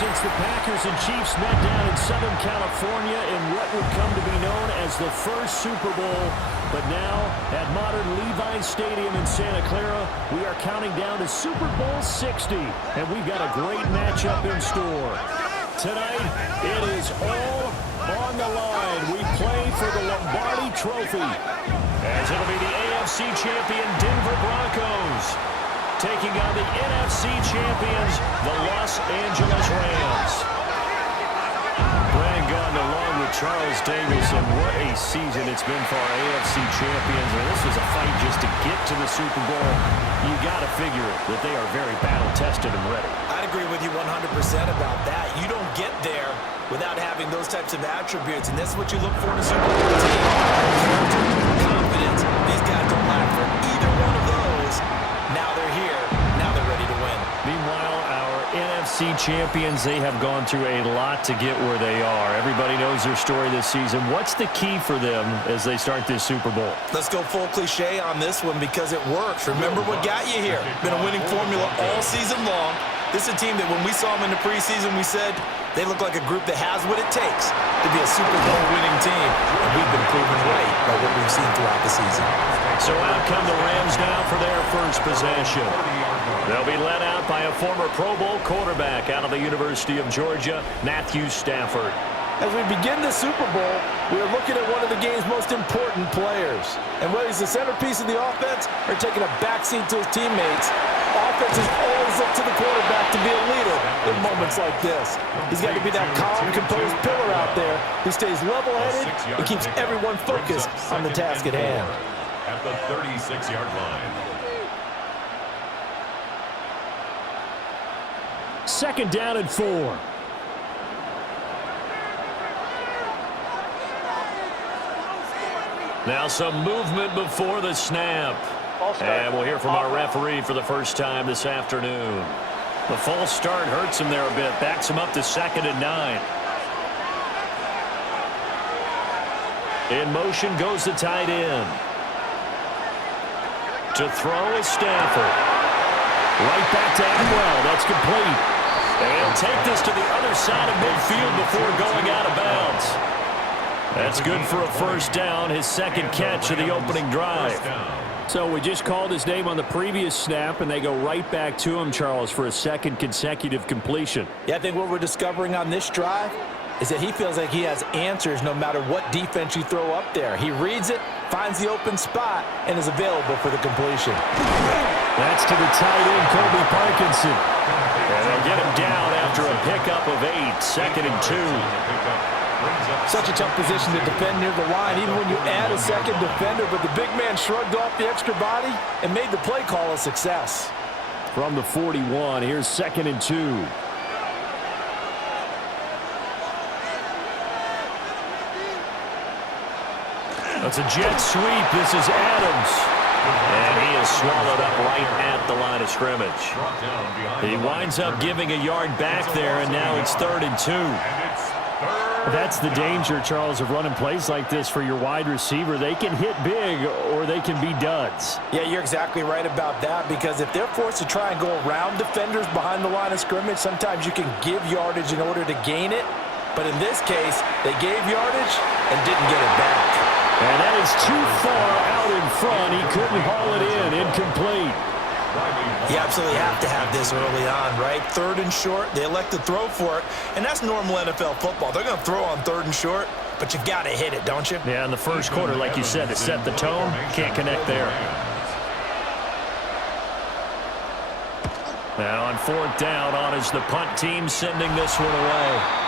since the Packers and Chiefs met down in Southern California in what would come to be known as the first Super Bowl. But now, at modern Levi Stadium in Santa Clara, we are counting down to Super Bowl 60. And we've got a great matchup in store. Tonight, it is all on the line. We play for the Lombardi Trophy, as it'll be the AFC champion Denver Broncos taking on the NFC champions, the Los Angeles Rams. Brandon Gunn along with Charles Davis, and what a season it's been for our AFC champions. And this was a fight just to get to the Super Bowl. You got to figure that they are very battle-tested and ready. I'd agree with you 100% about that. You don't get there without having those types of attributes, and that's what you look for in a Super Bowl team. Character, confidence. These guys don't lack for either one of those. Now they're here. Now they're ready to win. Meanwhile, our NFC champions, they have gone through a lot to get where they are. Everybody knows their story this season. What's the key for them as they start this Super Bowl? Let's go full cliche on this one because it works. Remember what got you here. Been a winning formula all season long. This is a team that when we saw them in the preseason, we said they look like a group that has what it takes to be a Super Bowl winning team. And we've been proven right by what we've seen throughout the season. So out come the Rams now for their first possession. They'll be led out by a former Pro Bowl quarterback out of the University of Georgia, Matthew Stafford. As we begin the Super Bowl, we are looking at one of the game's most important players. And whether he's the centerpiece of the offense or taking a backseat to his teammates, offenses always look to the quarterback to be a leader in moments like this. He's got to be that calm, composed pillar out there who stays level-headed and keeps everyone focused on the task at hand. At the 36-yard line. Second down and 4. Now some movement before the snap. And we'll hear from our referee for the first time this afternoon. The false start hurts him there a bit. Backs him up to 2nd and 9. In motion goes the tight end. To throw is Stafford. Right back to Atwell. That's complete. And he'll take this to the other side of midfield before going out of bounds. That's good for a first down, his second catch of the opening drive. So we just called his name on the previous snap, and they go right back to him, Charles, for a second consecutive completion. Yeah, I think what we're discovering on this drive is that he feels like he has answers no matter what defense you throw up there. He reads it, finds the open spot, and is available for the completion. That's to the tight end, Colby Parkinson. And they'll get him down after a pickup of 8, 2nd and 2. Such a tough position to defend near the line, even when you add a second defender, but the big man shrugged off the extra body and made the play call a success. From the 41, here's 2nd and 2. That's a jet sweep. This is Adams. And he is swallowed up right at the line of scrimmage. He winds up giving a yard back there, and now it's 3rd and 2. That's the danger, Charles, of running plays like this for your wide receiver. They can hit big or they can be duds. Yeah, you're exactly right about that, because if they're forced to try and go around defenders behind the line of scrimmage, sometimes you can give yardage in order to gain it. But in this case, they gave yardage and didn't get it back. And that is too far out in front. He couldn't haul it in. Incomplete. You absolutely have to have this early on, right? 3rd and short, they elect to throw for it, and that's normal NFL football. They're going to throw on 3rd and short, but you've got to hit it, don't you? Yeah, in the first quarter, like you said, to set the tone, can't connect there. Now on 4th down, on is the punt team sending this one away.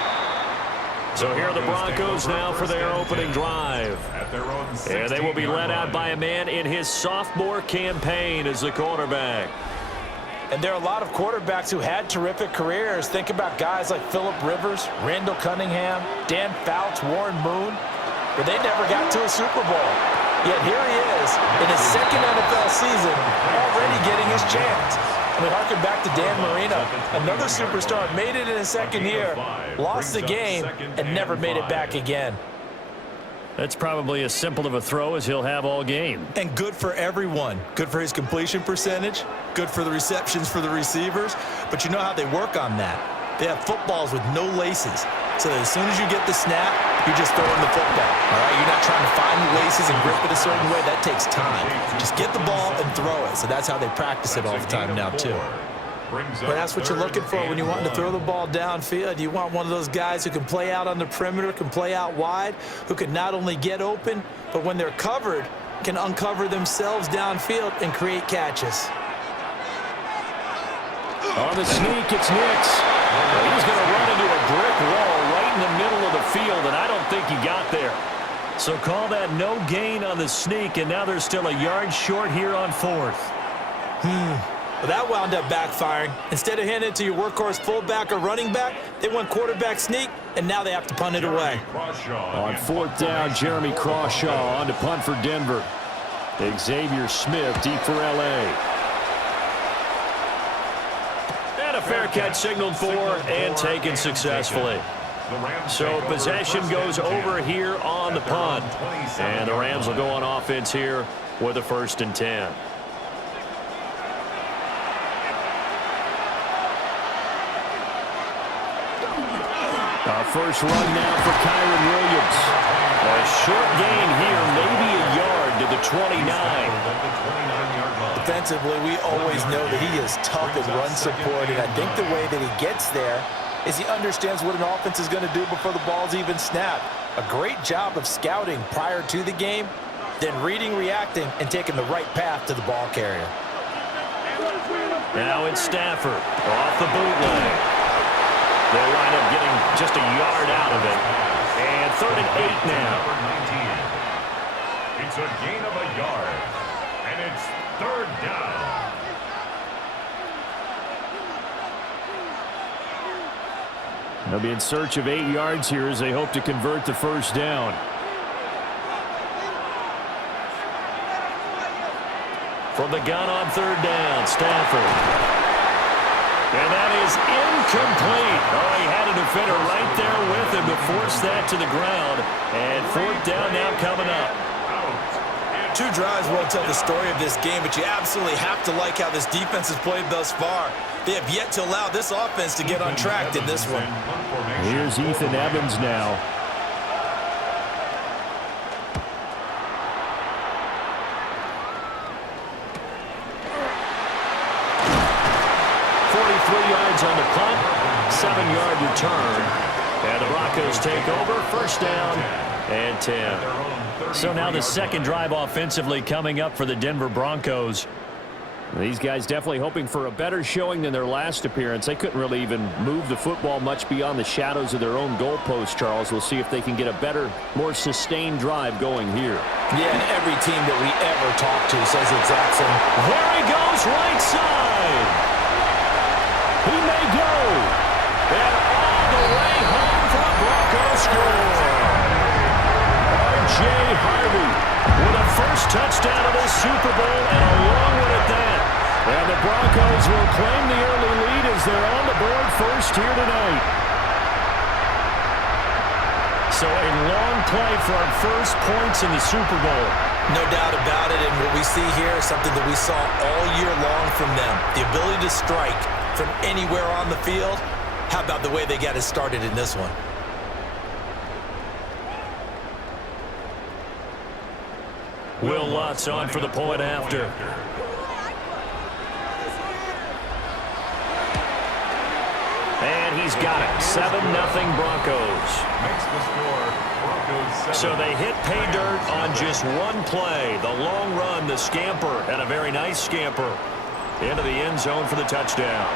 So here are the Broncos now for their opening drive. And they will be led out by a man in his sophomore campaign as the quarterback. And there are a lot of quarterbacks who had terrific careers. Think about guys like Phillip Rivers, Randall Cunningham, Dan Fouts, Warren Moon, but they never got to a Super Bowl. Yet here he is in his 2nd NFL season, already getting his chance. I mean, harken back to Dan Marino, another superstar, made it in his 2nd year, lost the game, and never made it back again. That's probably as simple of a throw as he'll have all game. And good for everyone. Good for his completion percentage, good for the receptions for the receivers, but you know how they work on that. They have footballs with no laces, so that as soon as you get the snap, you're just throwing the football. All right, you're not trying to find the laces and grip it a certain way. That takes time. Just get the ball and throw it. So that's how they practice it all the time now, too. But that's what you're looking for when you want to throw the ball downfield. You want one of those guys who can play out on the perimeter, can play out wide, who can not only get open, but when they're covered, can uncover themselves downfield and create catches. On the sneak, it's Nix. He's going to run into a brick wall right in the middle of the field, and I don't think he got there. So call that no gain on the sneak, and now they're still a yard short here on 4th. Well, that wound up backfiring. Instead of handing it to your workhorse fullback or running back, they went quarterback sneak, and now they have to punt it away. On 4th down, Jeremy Crawshaw on to punt for Denver. Xavier Smith deep for L.A. And a fair catch signaled for and taken successfully. So possession goes over here on the punt. And the Rams will go on offense here with a 1st and 10. First run now for Kyron Williams. A short gain here, maybe a yard to the 29. Defensively, we always know that he is tough in run support, and I think the way that he gets there is he understands what an offense is going to do before the ball's even snapped. A great job of scouting prior to the game, then reading, reacting, and taking the right path to the ball carrier. Now it's Stafford off the bootleg. They wind up getting just a yard out of it. And 3rd and 8 now. It's a gain of a yard. And it's 3rd down. They'll be in search of 8 yards here as they hope to convert the 1st down. From the gun on 3rd down, Stafford. And that is incomplete. Oh, he had a defender right there with him to force that to the ground. And 4th down now coming up. 2 drives won't tell the story of this game, but you absolutely have to like how this defense has played thus far. They have yet to allow this offense to get untracked in this one. Here's Ethan Evans now. On the punt, 7-yard return, and the Broncos take over, 1st down and 10. So now the 2nd drive offensively coming up for the Denver Broncos. These guys definitely hoping for a better showing than their last appearance. They couldn't really even move the football much beyond the shadows of their own goalpost, Charles. We'll see if they can get a better, more sustained drive going here. Yeah, and every team that we ever talk to says the exact same. There he goes, right side. He may go. And all the way home for the Broncos score. R.J. Harvey with a 1st touchdown of this Super Bowl and a long one at that. And the Broncos will claim the early lead as they're on the board 1st here tonight. So a long play for our 1st points in the Super Bowl. No doubt about it, and what we see here is something that we saw all year long from them. The ability to strike from anywhere on the field. How about the way they got it started in this one? Will Lutz on for the point after. And he's got it. 7-0 Broncos. So they hit pay dirt on just one play. The long run, the scamper, and a very nice scamper into the end zone for the touchdown.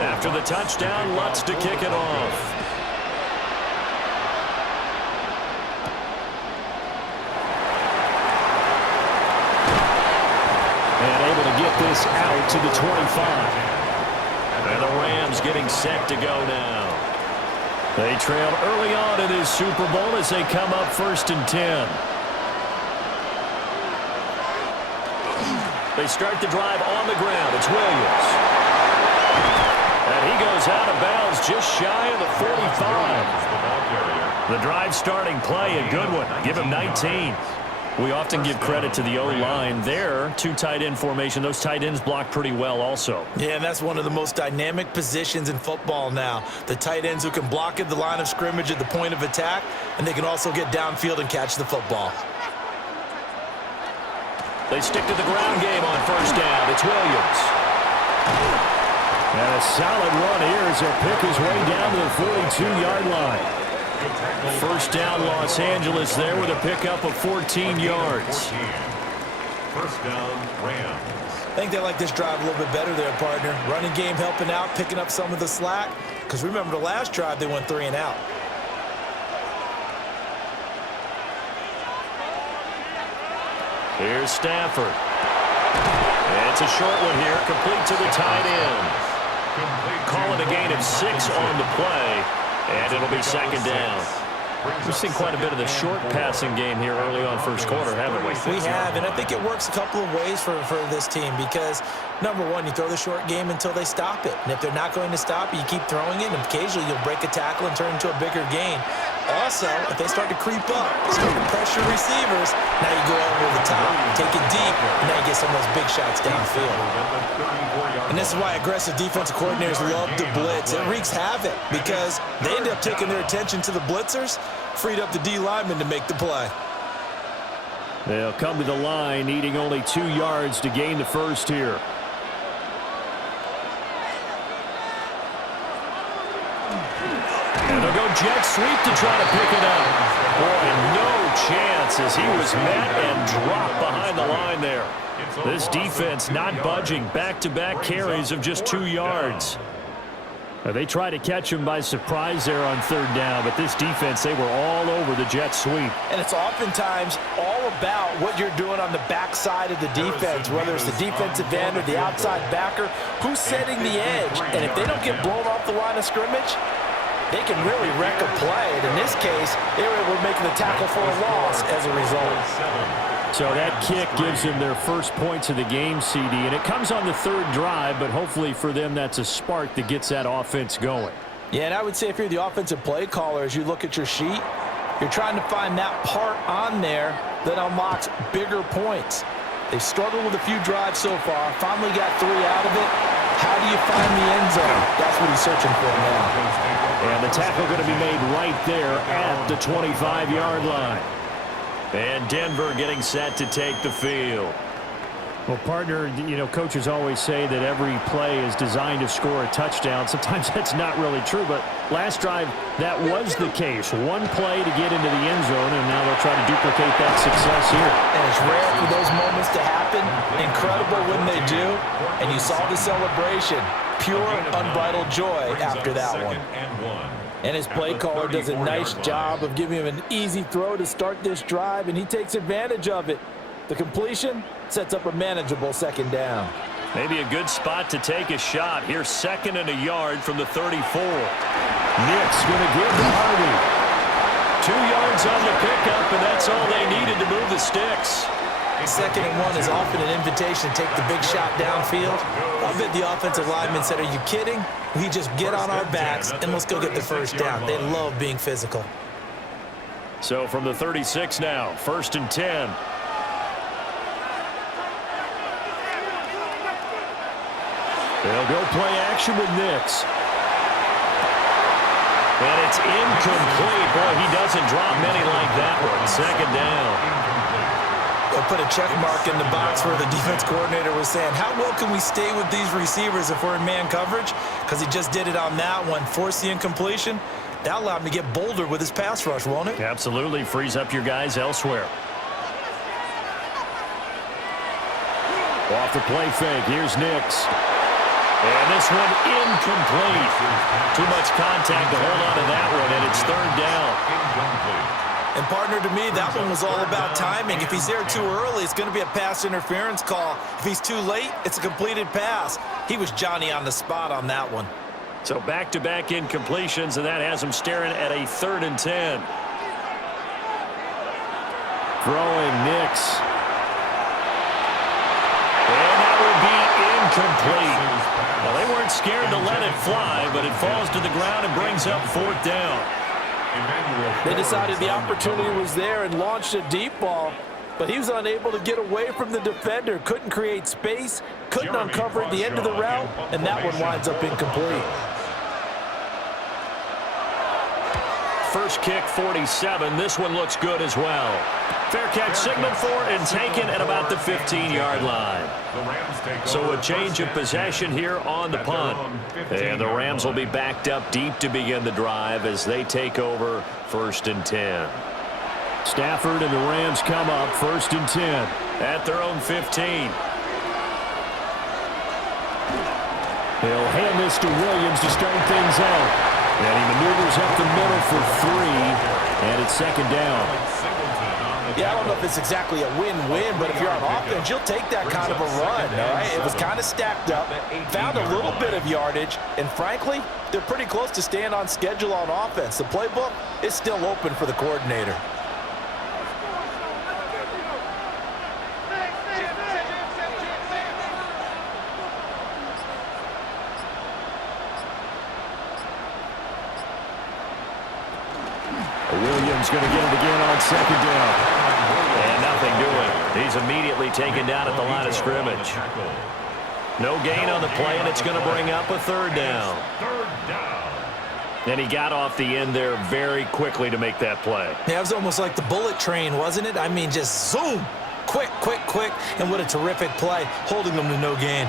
After the touchdown, Lutz to kick it off. And able to get this out to the 25. And the Rams getting set to go now. They trailed early on in this Super Bowl as they come up 1st and 10. They start the drive on the ground. It's Williams. And he goes out of bounds just shy of the 45. The drive starting play, a good one. Give him 19. We often give credit to the O-line there. Two tight end formation. Those tight ends block pretty well also. Yeah, and that's one of the most dynamic positions in football now. The tight ends who can block at the line of scrimmage at the point of attack, and they can also get downfield and catch the football. They stick to the ground game on first down. It's Williams. And a solid run here as he'll pick his way down to the 42-yard line. First down, Los Angeles there with a pickup of 14 yards. First down, Rams. I think they like this drive a little bit better there, partner. Running game helping out, picking up some of the slack. Because remember the last drive, they went 3 and out. Here's Stafford. It's a short one here, complete to the tight end. Calling a gain of 6 on the play. And it'll be second down. We've seen quite a bit of the short passing game here early on first quarter, haven't we? We have, and I think it works a couple of ways for this team because, number one, you throw the short game until they stop it. And if they're not going to stop it, you keep throwing it, and occasionally you'll break a tackle and turn into a bigger gain. Also, if they start to creep up, start to pressure receivers, now you go over the top, take it deep, and now you get some of those big shots downfield. And this is why aggressive defensive coordinators love to blitz. It wreaks havoc because they end up taking their attention to the blitzers, freed up the D lineman to make the play. They'll come to the line, needing only 2 yards to gain the first here. And they'll go jet sweep to try to pick it up. Boy, no chance as he was met and dropped behind the line there. This defense not budging. Back-to-back carries of just 2 yards. They try to catch him by surprise there on third down, but this defense, they were all over the jet sweep. And it's oftentimes all about what you're doing on the backside of the defense, whether it's the defensive end or the outside backer, who's setting the edge. And if they don't get blown off the line of scrimmage, they can really wreck a play. And in this case, they were able to make the tackle for a loss as a result. So that kick gives them their first points of the game, CD, and it comes on the third drive, but hopefully for them that's a spark that gets that offense going. Yeah, and I would say if you're the offensive play caller, as you look at your sheet, you're trying to find that part on there that unlocks bigger points. They've struggled with a few drives so far, finally got 3 out of it. How do you find the end zone? That's what he's searching for now. And the tackle going to be made right there at the 25-yard line. And Denver getting set to take the field. Well, partner, you know, coaches always say that every play is designed to score a touchdown. Sometimes that's not really true, but last drive, that was the case. One play to get into the end zone, and now they'll try to duplicate that success here. And it's rare for those moments to happen. Incredible when they do. And you saw the celebration. Pure, unbridled joy after that one. And his play caller does a nice job of giving him an easy throw to start this drive, and he takes advantage of it. The completion sets up a manageable second down. Maybe a good spot to take a shot. Here's 2nd and a yard from the 34. Nick's going to give to Harvey. 2 yards on the pickup, and that's all they needed to move the sticks. 2nd and 1 is often an invitation to take the big shot downfield. I bet the offensive lineman said, are you kidding? We just get on our backs and let's go get the first down. They love being physical. So from the 36 now, 1st and 10. They'll go play action with Nix. And it's incomplete. Boy, he doesn't drop many like that one. 2nd down. They'll put a check mark in the box where the defense coordinator was saying, how well can we stay with these receivers if we're in man coverage? Because he just did it on that one, forced the incompletion. That allowed him to get bolder with his pass rush, won't it? Absolutely. Frees up your guys elsewhere. Off the play fake. Here's Nix. And this one incomplete. Too much contact to hold on to that one, and it's 3rd down. And partner, to me, that one was all about timing. If he's there too early, it's going to be a pass interference call. If he's too late, it's a completed pass. He was Johnny on the spot on that one. So back-to-back incompletions, and that has him staring at a 3rd and 10. Throwing Nix. And that will be incomplete. Well, they weren't scared to let it fly, but it falls to the ground and brings up 4th down. They decided the opportunity was there and launched a deep ball. but he was unable to get away from the defender, couldn't create space, couldn't uncover at the end of the route, and that one winds up incomplete. First kick, 47. This one looks good as well. Fair catch signaled for and taken at about the 15-yard line. So a change of possession here on the punt. And the Rams will be backed up deep to begin the drive as they take over 1st and 10. Stafford and the Rams come up 1st and 10 at their own 15. He'll hand this to Williams to start things out. And he maneuvers up the middle for 3, and it's 2nd down. Yeah, I don't know if it's exactly a win-win, but if you're on offense, you'll take that kind of a run, all right? It was kind of stacked up, found a little bit of yardage, and frankly, they're pretty close to staying on schedule on offense. The playbook is still open for the coordinator. Williams going to get it again on 2nd down. And nothing doing. He's immediately taken down at the line of scrimmage. No gain on the play, and it's going to bring up a 3rd down. And he got off the end there very quickly to make that play. Yeah, it was almost like the bullet train, wasn't it? I mean, just zoom. Quick, quick, quick. And what a terrific play, holding them to no gain.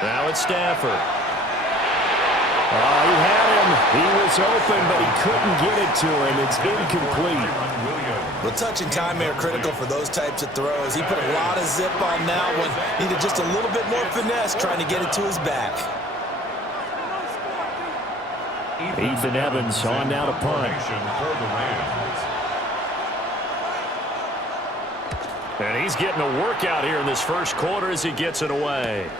Now it's Stafford. He had him. He was open, but he couldn't get it to him. It's incomplete. Well, touch and timing are critical for those types of throws. He put a lot of zip on that one. Needed just a little bit more finesse trying to get it to his back. Ethan Evans on now to punt. And he's getting a workout here in this first quarter as he gets it away.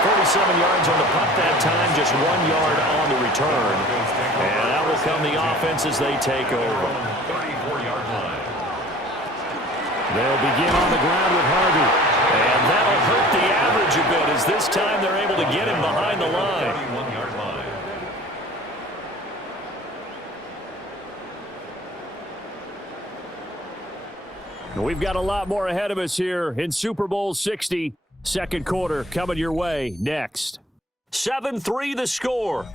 47 yards on the punt that time, just 1 yard on the return. And that will come the offense as they take over. They'll begin on the ground with Harvey. And that'll hurt the average a bit as this time they're able to get him behind the line. We've got a lot more ahead of us here in Super Bowl 60. 2nd quarter coming your way next. 7-3 the score.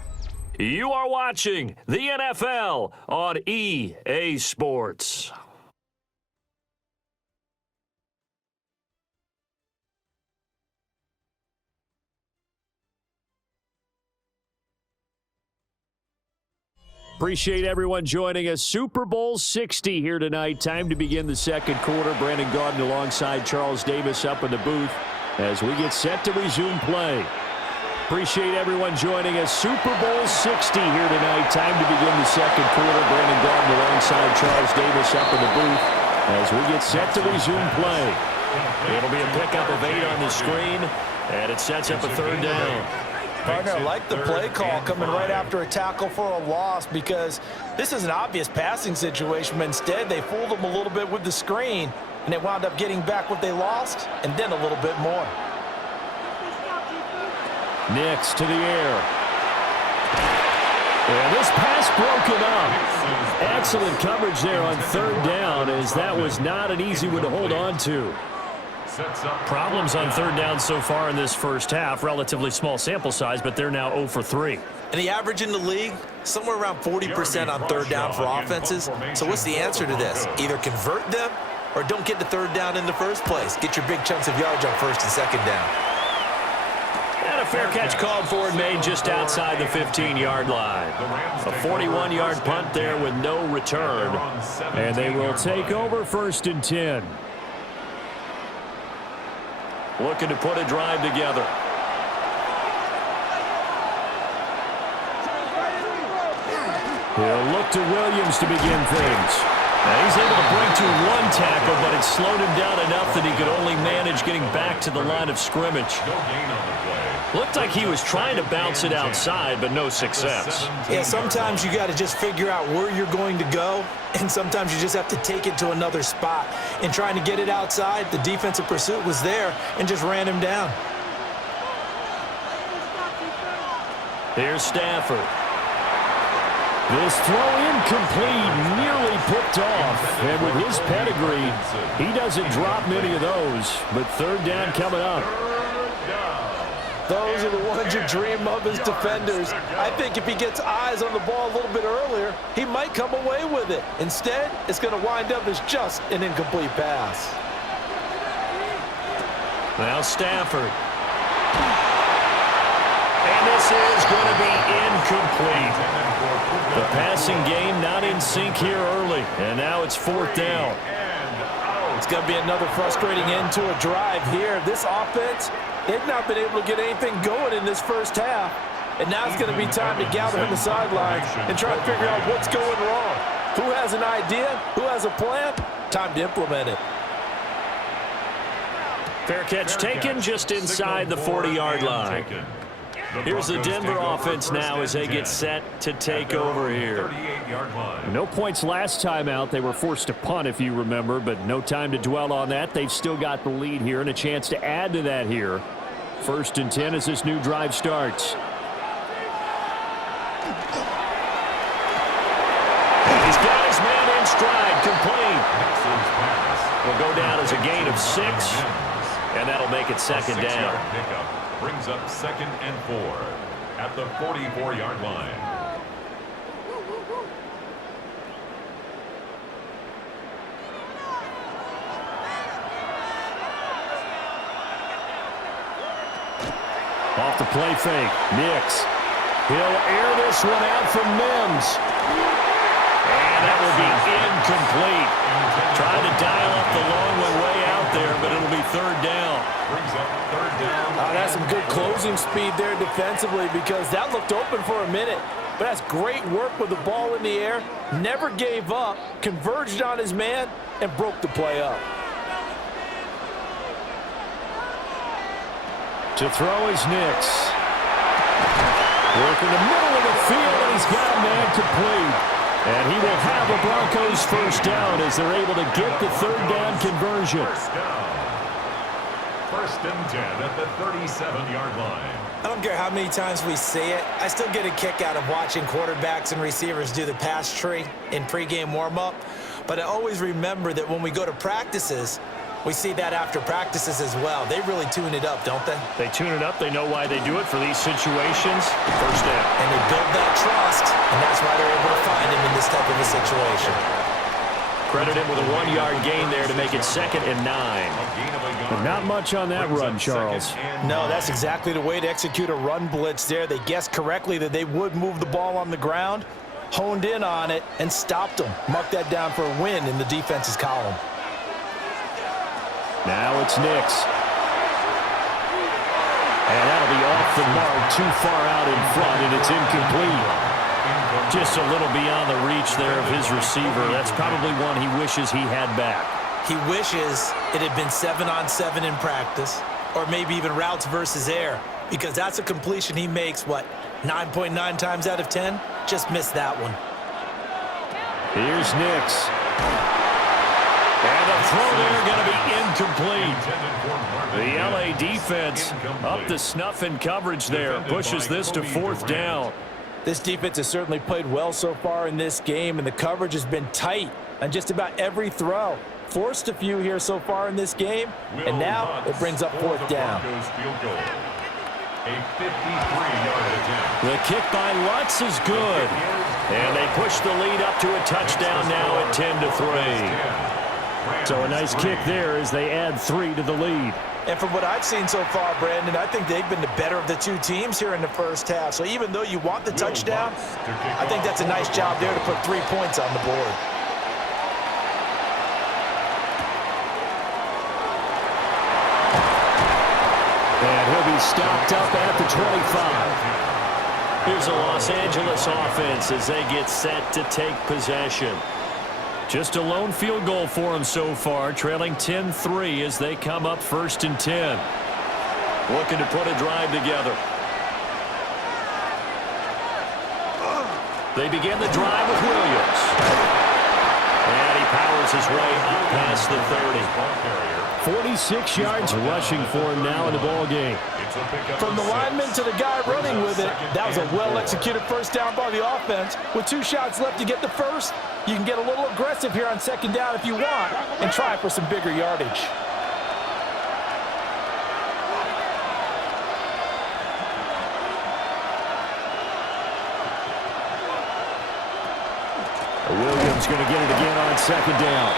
You are watching the NFL on EA Sports. Appreciate everyone joining us. Super Bowl 60 here tonight. Time to begin the 2nd quarter. Brandon Gaudin alongside Charles Davis up in the booth as we get set to resume play. Appreciate everyone joining us. Super Bowl 60 here tonight. Time to begin the 2nd quarter. Brandon Gaudin alongside Charles Davis up in the booth as we get set to resume play. It'll be a pickup of 8 on the screen, and it sets up a 3rd down. Partner, I like the play call coming right after a tackle for a loss because this is an obvious passing situation, but instead they fooled them a little bit with the screen, and they wound up getting back what they lost and then a little bit more. Next to the air. And this pass broken up. Excellent coverage there on 3rd down as that was not an easy one to hold on to. Problems on 3rd down so far in this first half. Relatively small sample size, but they're now 0 for 3. And the average in the league, somewhere around 40% on 3rd down for offenses. So what's the answer to this? Either convert them or don't get to 3rd down in the first place. Get your big chunks of yards on 1st and 2nd down. And a fair catch called for and made just outside the 15-yard line. A 41-yard punt there with no return. And they will take over 1st and 10. Looking to put a drive together. He'll look to Williams to begin things. Now he's able to break to 1 tackle, but it slowed him down enough that he could only manage getting back to the line of scrimmage. Looked like he was trying to bounce it outside, but no success. Yeah, sometimes you got to just figure out where you're going to go, and sometimes you just have to take it to another spot. And trying to get it outside, the defensive pursuit was there and just ran him down. Here's Stafford. This throw incomplete, nearly picked off. And with his pedigree, he doesn't drop many of those. But third down coming up. Those are the ones you dream of as defenders. I think if he gets eyes on the ball a little bit earlier, he might come away with it. Instead, it's going to wind up as just an incomplete pass. Now Stafford. And this is going to be incomplete. The passing game not in sync here early. And now it's fourth down. It's going to be another frustrating end to a drive here. This offense, they've not been able to get anything going in this first half. And now it's going to be time to gather on the sidelines and try to figure out what's going wrong. Who has an idea? Who has a plan? Time to implement it. Fair catch taken just inside the 40-yard line. Here's the Denver offense now as they get set to take over here. No points last time out. They were forced to punt, if you remember, but no time to dwell on that. They've still got the lead here and a chance to add to that here. 1st and 10 as this new drive starts. He's got his man in stride, complete. Will go down as a gain of 6, and that'll make it second down. Brings up 2nd and 4 at the 44-yard line. Off the play fake, Nix. He'll air this one out from Mims. And that will be incomplete. Trying to dial up the long one way out there, but it'll be third down. Brings up 3rd down. That's some good closing speed there defensively because that looked open for a minute. But that's great work with the ball in the air. Never gave up, converged on his man, and broke the play up. To throw is Nix. Working the middle of the field, and he's got a man complete. And he will have a Broncos first down as they're able to get the third down conversion. First down. 1st and 10 at the 37-yard line. I don't care how many times we see it. I still get a kick out of watching quarterbacks and receivers do the pass tree in pregame warm-up. But I always remember that when we go to practices, we see that after practices as well. They really tune it up, don't they? They tune it up. They know why they do it for these situations. First down. And they build that trust, and that's why they're able to find him in this type of a situation. Credit him with a 1-yard gain there to make it 2nd and 9. But not much on that run, Charles. No, that's exactly the way to execute a run blitz there. They guessed correctly that they would move the ball on the ground, honed in on it, and stopped them. Mark that down for a win in the defense's column. Now it's Nix. And that'll be off the mark, too far out in front, and it's incomplete. Just a little beyond the reach there of his receiver. That's probably one he wishes he had back. He wishes it had been 7-on-7 in practice, or maybe even routes versus air, because that's a completion he makes, 9.9 times out of 10? Just missed that one. Here's Nix. And the throw there going to be incomplete. The LA defense up to snuff in coverage there. Pushes this to 4th down. This defense has certainly played well so far in this game, and the coverage has been tight on just about every throw. Forced a few here so far in this game, and now it brings up 4th down. A 53-yard attempt. The kick by Lutz is good. And they push the lead up to a touchdown now at 10-3. So a nice kick there as they add 3 to the lead. And from what I've seen so far, Brandon, I think they've been the better of the two teams here in the first half. So even though you want the touchdown, I think that's a nice job there to put 3 points on the board. And he'll be stopped up at the 25. Here's the Los Angeles offense as they get set to take possession. Just a lone field goal for them so far, trailing 10-3 as they come up 1st and 10. Looking to put a drive together. They begin the drive with Williams. And he powers his way up past the 30. 46 yards rushing for him now in the ball game. From the lineman to the guy running with it, that was a well-executed first down by the offense. With 2 shots left to get the first, you can get a little aggressive here on second down if you want and try for some bigger yardage. Williams going to get it again on second down.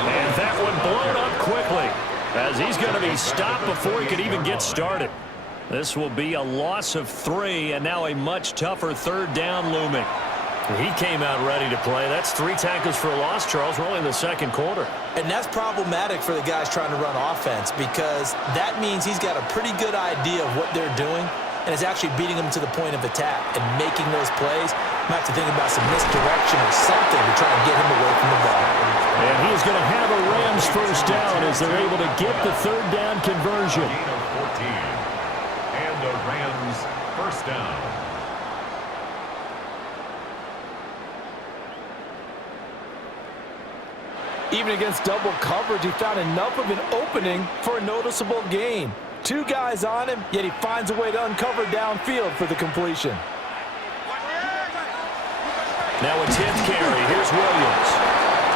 And that one blown up quickly as he's going to be stopped before he could even get started. This will be a loss of 3 and now a much tougher third down looming. He came out ready to play. That's 3 tackles for a loss, Charles. We're only in the second quarter. And that's problematic for the guys trying to run offense because that means he's got a pretty good idea of what they're doing and is actually beating them to the point of attack and making those plays. Might have to think about some misdirection or something to try and get him away from the ball. And he is going to have a Rams first down as they're able to get the third down conversion. Gain of 14. And the Rams first down. Even against double coverage, he found enough of an opening for a noticeable gain. 2 guys on him, yet he finds a way to uncover downfield for the completion. Now a 10th carry. Here's Williams.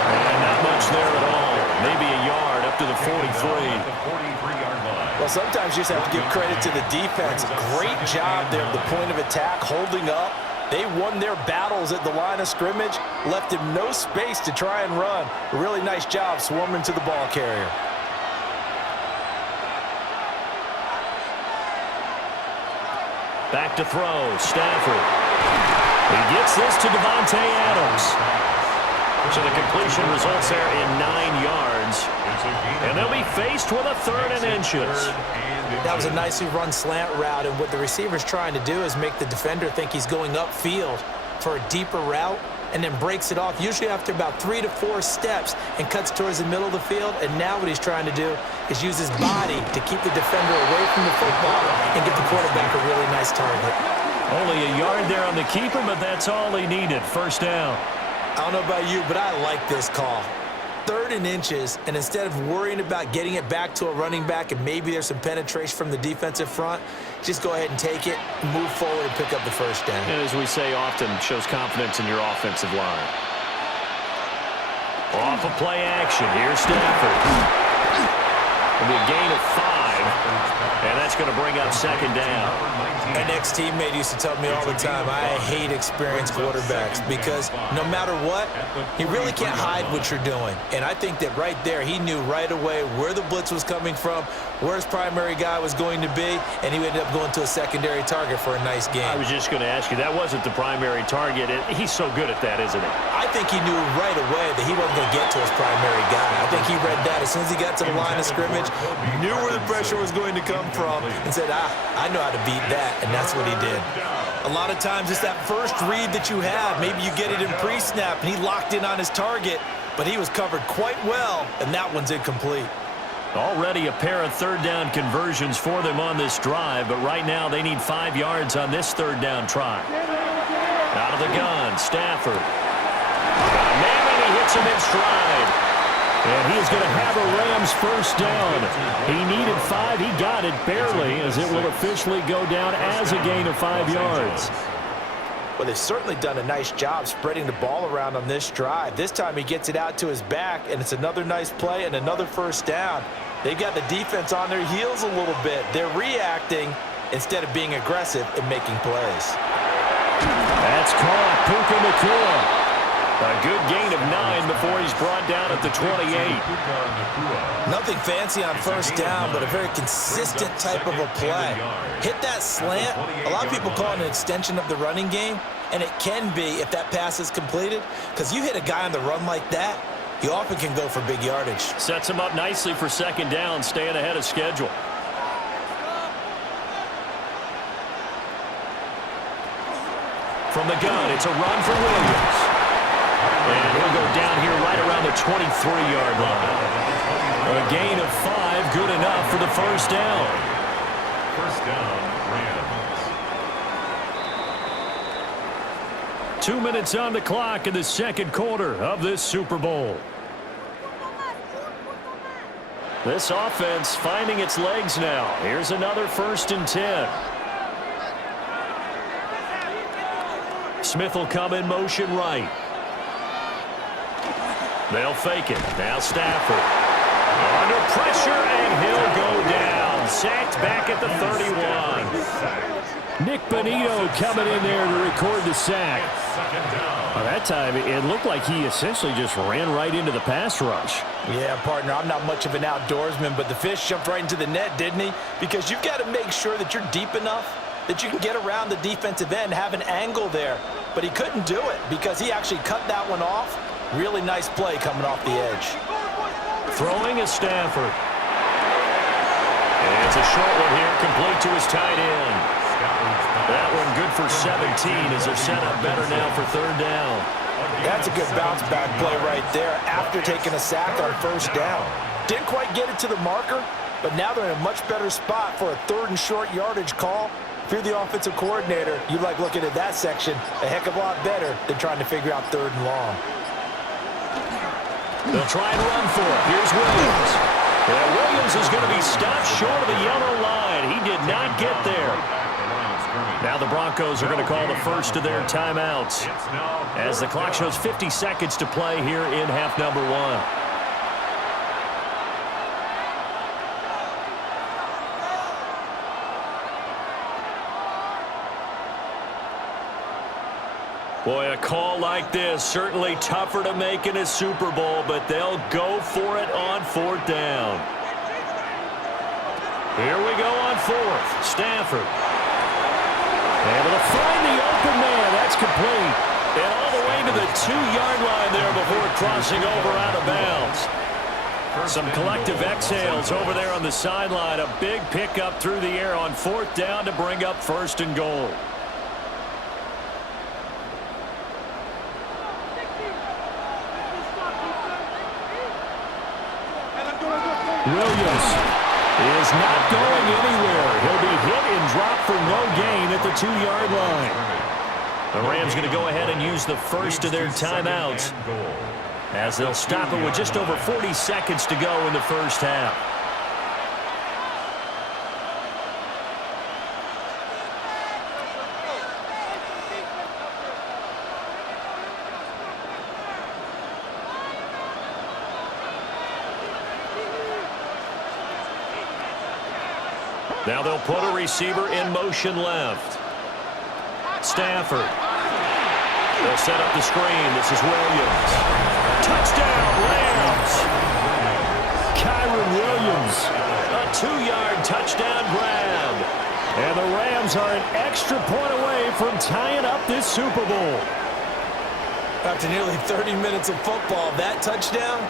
And not much there at all. Maybe a yard up to the 43. Well, sometimes you just have to give credit to the defense. Great job there at the point of attack, holding up. They won their battles at the line of scrimmage, left him no space to try and run. A really nice job swarming to the ball carrier. Back to throw. Stafford. He gets this to Devontae Adams. So the completion results there in 9 yards. And they'll be faced with a 3rd and inches. That was a nicely run slant route, and what the receiver's trying to do is make the defender think he's going upfield for a deeper route and then breaks it off, usually after about 3 to 4 steps, and cuts towards the middle of the field. And now what he's trying to do is use his body to keep the defender away from the football and give the quarterback a really nice target. Only a yard there on the keeper, but that's all he needed. First down. I don't know about you, but I like this call. 3rd and inches, and instead of worrying about getting it back to a running back and maybe there's some penetration from the defensive front, just go ahead and take it, move forward, and pick up the first down. And as we say often, shows confidence in your offensive line. Off of play action. Here's Stafford. It'll be a gain of 5, and that's going to bring up second down. An ex-teammate used to tell me all the time, I hate experienced quarterbacks because no matter what, you really can't hide what you're doing. And I think that right there, he knew right away where the blitz was coming from, where his primary guy was going to be, and he ended up going to a secondary target for a nice game. I was just going to ask you, that wasn't the primary target. He's so good at that, isn't he? I think he knew right away that he wasn't going to get to his primary guy. I think he read that as soon as he got to the line of scrimmage, knew where the pressure was going to come from, and said, I know how to beat that. And that's what he did. A lot of times it's that first read that you have. Maybe you get it in pre-snap, and he locked in on his target, but he was covered quite well, and that one's incomplete. Already a pair of third down conversions for them on this drive, but right now they need 5 yards on this third down try. Out of the gun, Stafford. Man, and he hits him in stride. And he's going to have a Rams first down. He needed 5. He got it barely, as it will officially go down as a gain of 5 yards. Well, they've certainly done a nice job spreading the ball around on this drive. This time he gets it out to his back, and it's another nice play and another first down. They've got the defense on their heels a little bit. They're reacting instead of being aggressive and making plays. That's caught. Puka Nacua. A good gain of 9 before he's brought down at the 28. Nothing fancy on first down, but a very consistent type of a play. Hit that slant. A lot of people call it an extension of the running game, and it can be if that pass is completed, because you hit a guy on the run like that, you often can go for big yardage. Sets him up nicely for second down, staying ahead of schedule. From the gun, it's a run for Williams. And he'll go down here right around the 23-yard line. A gain of 5, good enough for the first down. First down, Rams. 2 minutes on the clock in the second quarter of this Super Bowl. This offense finding its legs now. Here's another 1st and 10. Smith will come in motion right. They'll fake it. Now Stafford. Under pressure, and he'll go down. Sacked back at the 31. Nick Bonito coming in there to record the sack. That time, it looked like he essentially just ran right into the pass rush. Yeah, partner, I'm not much of an outdoorsman, but the fish jumped right into the net, didn't he? Because you've got to make sure that you're deep enough that you can get around the defensive end, have an angle there. But he couldn't do it because he actually cut that one off. Really nice play coming off the edge. Throwing is Stafford. And it's a short one here, complete to his tight end. That one good for 17 as they're set up better now for 3rd down. That's a good bounce-back play right there after taking a sack on 1st down. Didn't quite get it to the marker, but now they're in a much better spot for a 3rd and short yardage call. If you're the offensive coordinator, you like looking at that section a heck of a lot better than trying to figure out 3rd and long. They'll try and run for it. Here's Williams. And Williams is going to be stopped short of the yellow line. He did not get there. Now the Broncos are going to call the first of their timeouts as the clock shows 50 seconds to play here in half number 1. Boy, a call like this, certainly tougher to make in a Super Bowl, but they'll go for it on 4th down. Here we go on 4th. Stafford. Able to find the open man. That's complete. And all the way to the 2-yard line there before crossing over out of bounds. Some collective exhales over there on the sideline. A big pickup through the air on 4th down to bring up 1st and goal. Williams is not going anywhere. He'll be hit and dropped for no gain at the 2-yard line. The Rams going to go ahead and use the first of their timeouts as they'll stop it with just over 40 seconds to go in the 1st half. Now they'll put a receiver in motion left. Stafford. They'll set up the screen. This is Williams. Touchdown, Rams. Kyron Williams. A 2-yard touchdown grab. And the Rams are an extra point away from tying up this Super Bowl. After nearly 30 minutes of football, that touchdown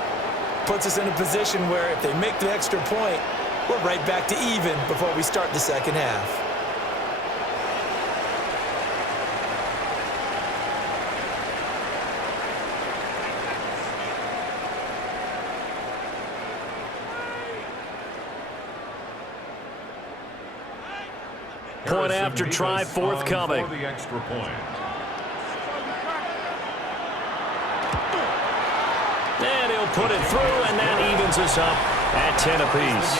puts us in a position where if they make the extra point, we're right back to even before we start the 2nd half. Point after try forthcoming. For the extra point. And he'll put it through, and that evens us up at 10 apiece.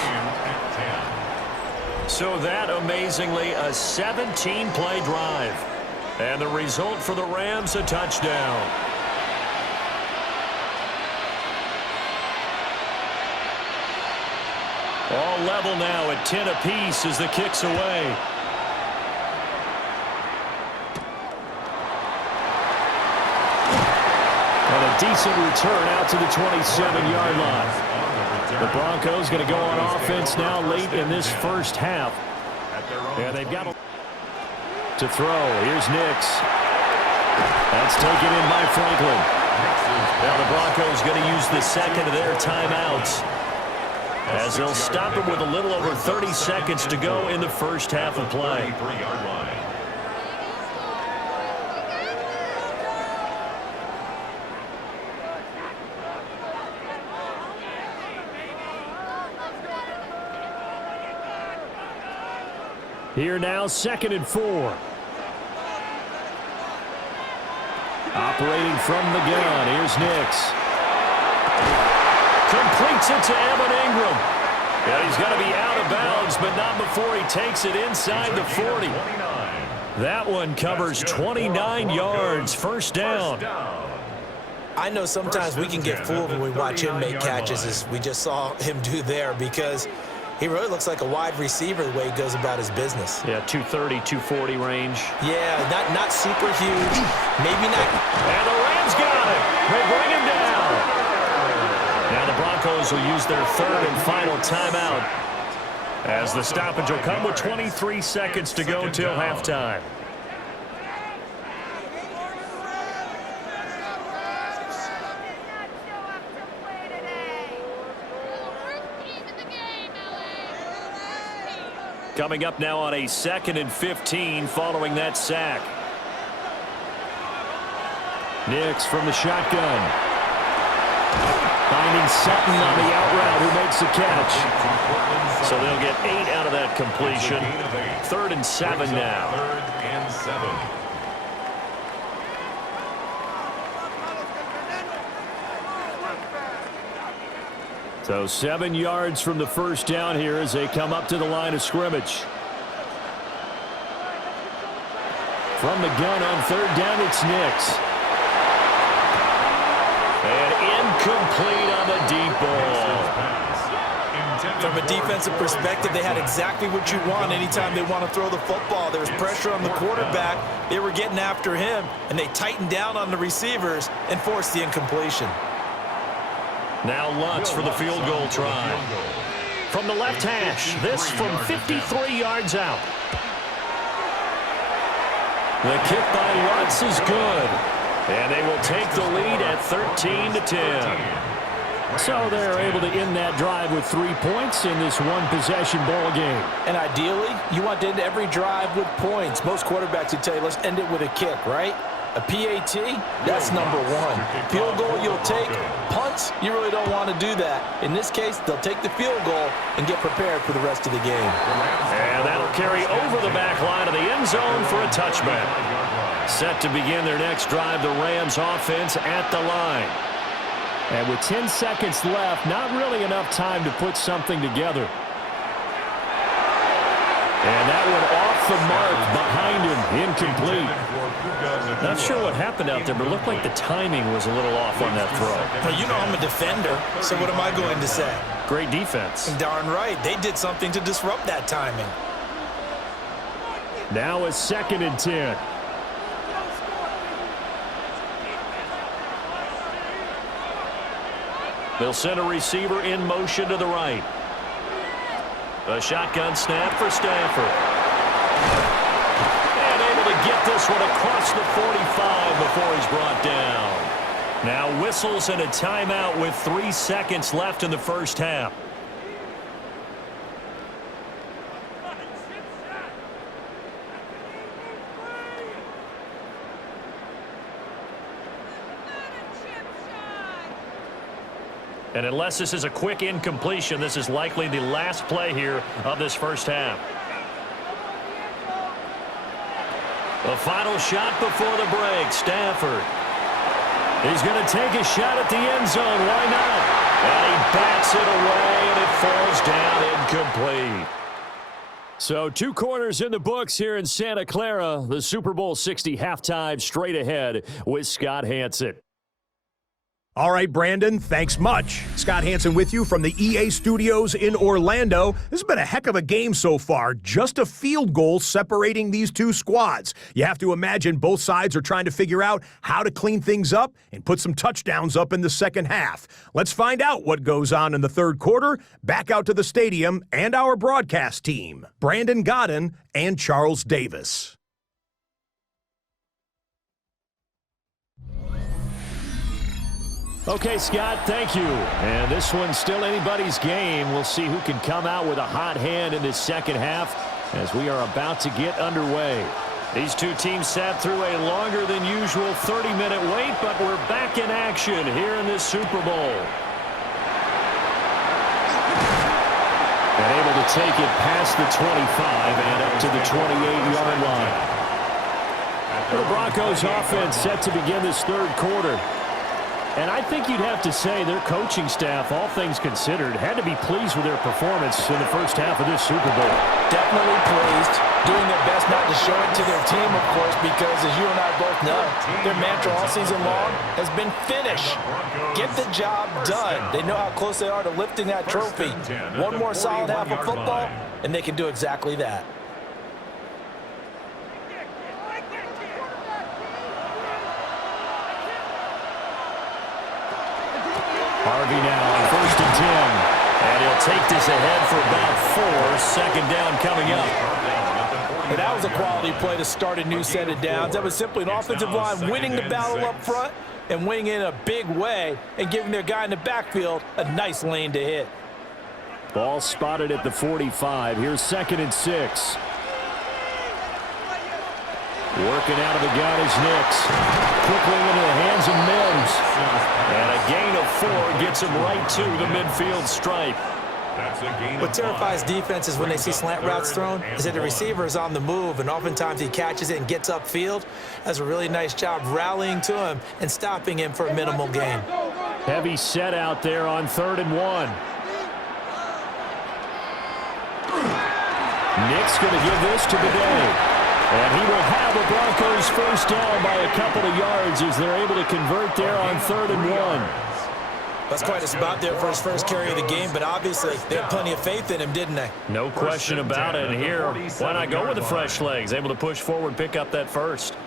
So that, amazingly, a 17-play drive. And the result for the Rams, a touchdown. All level now at 10 apiece as the kick's away. And a decent return out to the 27-yard line. The Broncos going to go on offense now late in this 1st half. Yeah, they've got to throw. Here's Nix. That's taken in by Franklin. Now the Broncos going to use the 2nd of their timeouts as they'll stop it with a little over 30 seconds to go in the 1st half of play. Here now, 2nd and 4. Operating from the gun, here's Nix. Completes it to Evan Ingram. Yeah, he's going to be out of bounds, but not before he takes it inside the 40. That one covers 29 yards. First down. I know sometimes we can get fooled when we watch him make catches, as we just saw him do there, because he really looks like a wide receiver the way he goes about his business. Yeah, 230, 240 range. Yeah, not super huge, maybe not. And the Rams got it. They bring him down. Now the Broncos will use their third and final timeout, as the stoppage will come with 23 seconds to go till halftime. Coming up now on a 2nd and 15 following that sack. Nix from the shotgun. Finding Sutton on the out route, who makes the catch. So they'll get 8 out of that completion. 3rd and 7 now. 3rd and 7. So 7 yards from the first down here as they come up to the line of scrimmage. From the gun on 3rd down, it's Nix. And incomplete on the deep ball. From a defensive perspective, they had exactly what you want anytime they want to throw the football. There was pressure on the quarterback. They were getting after him, and they tightened down on the receivers and forced the incompletion. Now Lutz for the field goal try. From the left hash, this from 53 yards out. The kick by Lutz is good. And they will take the lead at 13-10. So they're able to end that drive with 3 points in this one-possession ball game. And ideally, you want to end every drive with points. Most quarterbacks would tell you, let's end it with a kick, right? A PAT, that's number 1. Field goal you'll take. Punts, you really don't want to do that. In this case, they'll take the field goal and get prepared for the rest of the game. And that'll carry over the back line of the end zone for a touchback. Set to begin their next drive, the Rams offense at the line. And with 10 seconds left, not really enough time to put something together. And that one off the mark behind him, incomplete. Not sure what happened out there, but it looked like the timing was a little off on that throw. Well, you know I'm a defender, so what am I going to say? Great defense. Darn right. They did something to disrupt that timing. Now a 2nd and 10. They'll send a receiver in motion to the right. A shotgun snap for Stafford. And able to get this one across the 45 before he's brought down. Now whistles and a timeout with 3 seconds left in the first half. And unless this is a quick incompletion, this is likely the last play here of this first half. The final shot before the break, Stafford. He's going to take a shot at the end zone. Why not? And he bats it away, and it falls down incomplete. So 2 quarters in the books here in Santa Clara. The Super Bowl 60 halftime straight ahead with Scott Hansen. All right, Brandon, thanks much. Scott Hansen with you from the EA Studios in Orlando. This has been a heck of a game so far. Just a field goal separating these 2 squads. You have to imagine both sides are trying to figure out how to clean things up and put some touchdowns up in the second half. Let's find out what goes on in the third quarter. Back out to the stadium and our broadcast team, Brandon Godden and Charles Davis. Okay, Scott, thank you. And this one's still anybody's game. We'll see who can come out with a hot hand in this second half as we are about to get underway. These 2 teams sat through a longer than usual 30-minute wait, but we're back in action here in this Super Bowl. And able to take it past the 25 and up to the 28-yard line. The Broncos offense set to begin this third quarter. And I think you'd have to say their coaching staff, all things considered, had to be pleased with their performance in the first half of this Super Bowl. Definitely pleased, doing their best not to show it to their team, of course, because as you and I both know, their mantra all season long has been finish. Get the job done. They know how close they are to lifting that trophy. One more solid half of football, and they can do exactly that. Harvey now on 1st and 10. And he'll take this ahead for about 4. Second down coming up. And that was a quality play to start a new set of downs. That was simply an offensive line winning the battle up front and winning in a big way and giving their guy in the backfield a nice lane to hit. Ball spotted at the 45. Here's 2nd and 6. Working out of the gun is Nix. Quickly into the hands of Mims. And a gain of 4 gets him right to the midfield stripe. What terrifies defenses when they see slant routes thrown is that the receiver is on the move, and oftentimes he catches it and gets upfield. Does a really nice job rallying to him and stopping him for a minimal gain. Heavy set out there on 3rd and 1. Nick's going to give this to Bidet. And he will have the Broncos first down by a couple of yards as they're able to convert there on 3rd and 1. That's quite a spot there for his first carry of the game, but obviously they had plenty of faith in him, didn't they? No question about it. And here, why not go with the fresh legs? Able to push forward, pick up that first. Up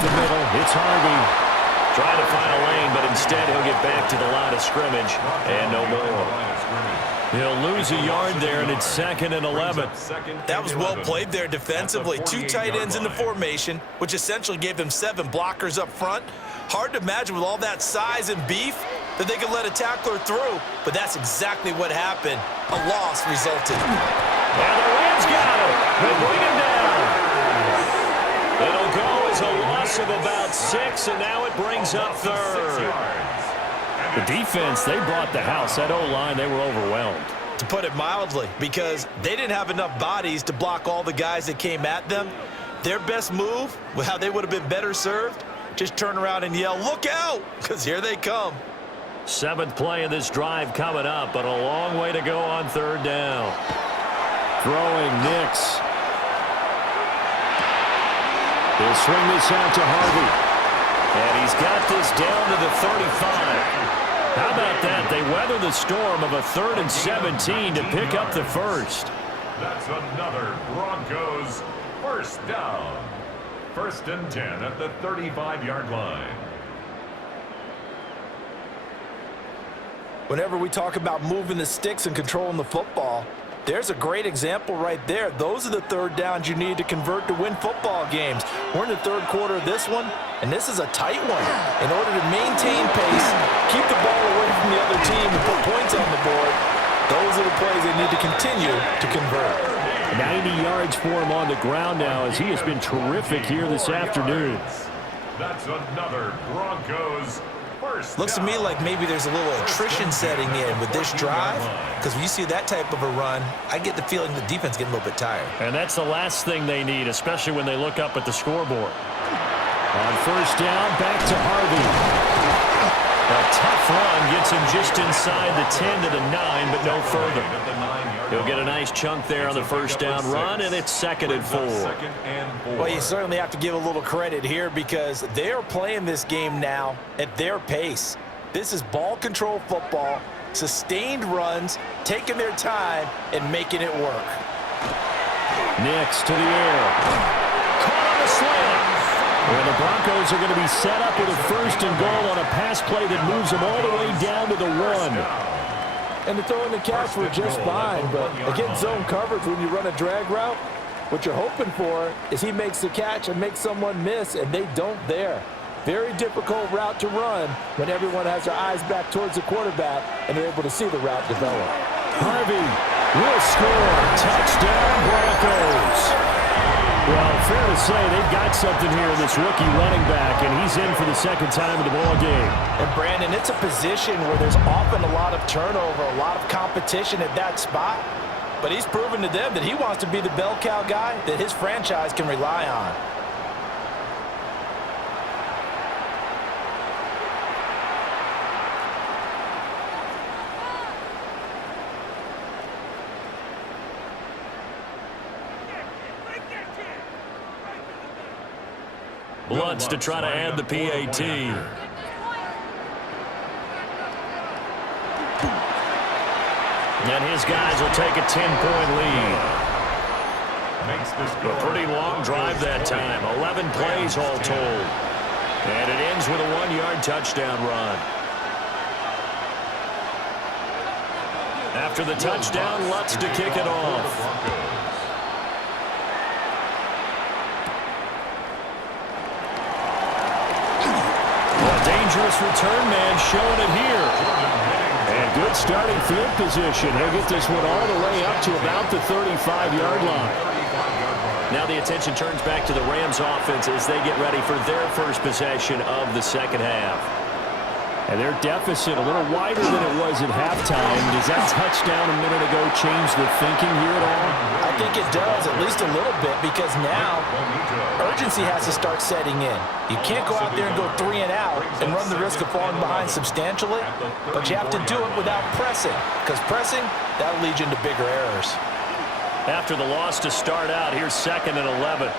the middle, it's Harvey. Trying to find a lane, but instead he'll get back to the line of scrimmage and no more. He'll lose a yard there, and it's 2nd and 11. That was well played there defensively. 2 tight ends in the formation, which essentially gave them 7 blockers up front. Hard to imagine with all that size and beef that they could let a tackler through, but that's exactly what happened. A loss resulted. And the Rams got him. They bring him down. It'll go as a loss of about 6, and now it brings up 3rd. The defense, they brought the house. That O-line, they were overwhelmed. To put it mildly, because they didn't have enough bodies to block all the guys that came at them. Their best move, how they would have been better served, just turn around and yell, "Look out!" because here they come. 7th play of this drive coming up, but a long way to go on 3rd down. Throwing Nix. He'll swing this out to Harvey. And he's got this down to the 35. How about that? They weather the storm of a 3rd and 17 to pick up the first. That's another Broncos first down. 1st and 10 at the 35-yard line. Whenever we talk about moving the sticks and controlling the football, there's a great example right there. Those are the 3rd downs you need to convert to win football games. We're in the 3rd quarter of this one, and this is a tight one. In order to maintain pace, keep the ball away from the other team, and put points on the board, those are the plays they need to continue to convert. 90 yards for him on the ground now as he has been terrific here this afternoon. That's another Broncos first down. Looks to me like maybe there's a little attrition setting in with this drive, because when you see that type of a run, I get the feeling the defense getting a little bit tired. And that's the last thing they need, especially when they look up at the scoreboard. On 1st down, back to Harvey. A tough run gets him just inside the 10 to the 9, but no further. He'll get a nice chunk there on the 1st down run, and it's 2nd and 4. Well, you certainly have to give a little credit here because they are playing this game now at their pace. This is ball control football, sustained runs, taking their time, and making it work. Next to the air. Caught on the slant. And the Broncos are going to be set up with a 1st and goal on a pass play that moves them all the way down to the 1. And the throw and the catch were just fine, but against zone coverage when you run a drag route, what you're hoping for is he makes the catch and makes someone miss, and they don't there. Very difficult route to run when everyone has their eyes back towards the quarterback and they're able to see the route develop. Harvey will score. Touchdown, Broncos. Well, fair to say they've got something here in this rookie running back, and he's in for the 2nd time in the ball game. And, Brandon, it's a position where there's often a lot of turnover, a lot of competition at that spot. but he's proven to them that he wants to be the bell cow guy that his franchise can rely on. Lutz to try to add the PAT. And his guys will take a 10-point lead. A pretty long drive that time. 11 plays all told. And it ends with a 1-yard touchdown run. After the touchdown, Lutz to kick it off. Dangerous return man showing it here. And good starting field position. He'll get this one all the way up to about the 35-yard line. Now the attention turns back to the Rams offense as they get ready for their first possession of the second half. And their deficit a little wider than it was at halftime. Does that touchdown a minute ago change the thinking here at all? I think it does, at least a little bit, because now urgency has to start setting in. You can't go out there and go 3 and out and run the risk of falling behind substantially, but you have to do it without pressing, because pressing, that'll lead you into bigger errors. After the loss to start out, here's 2nd and 11.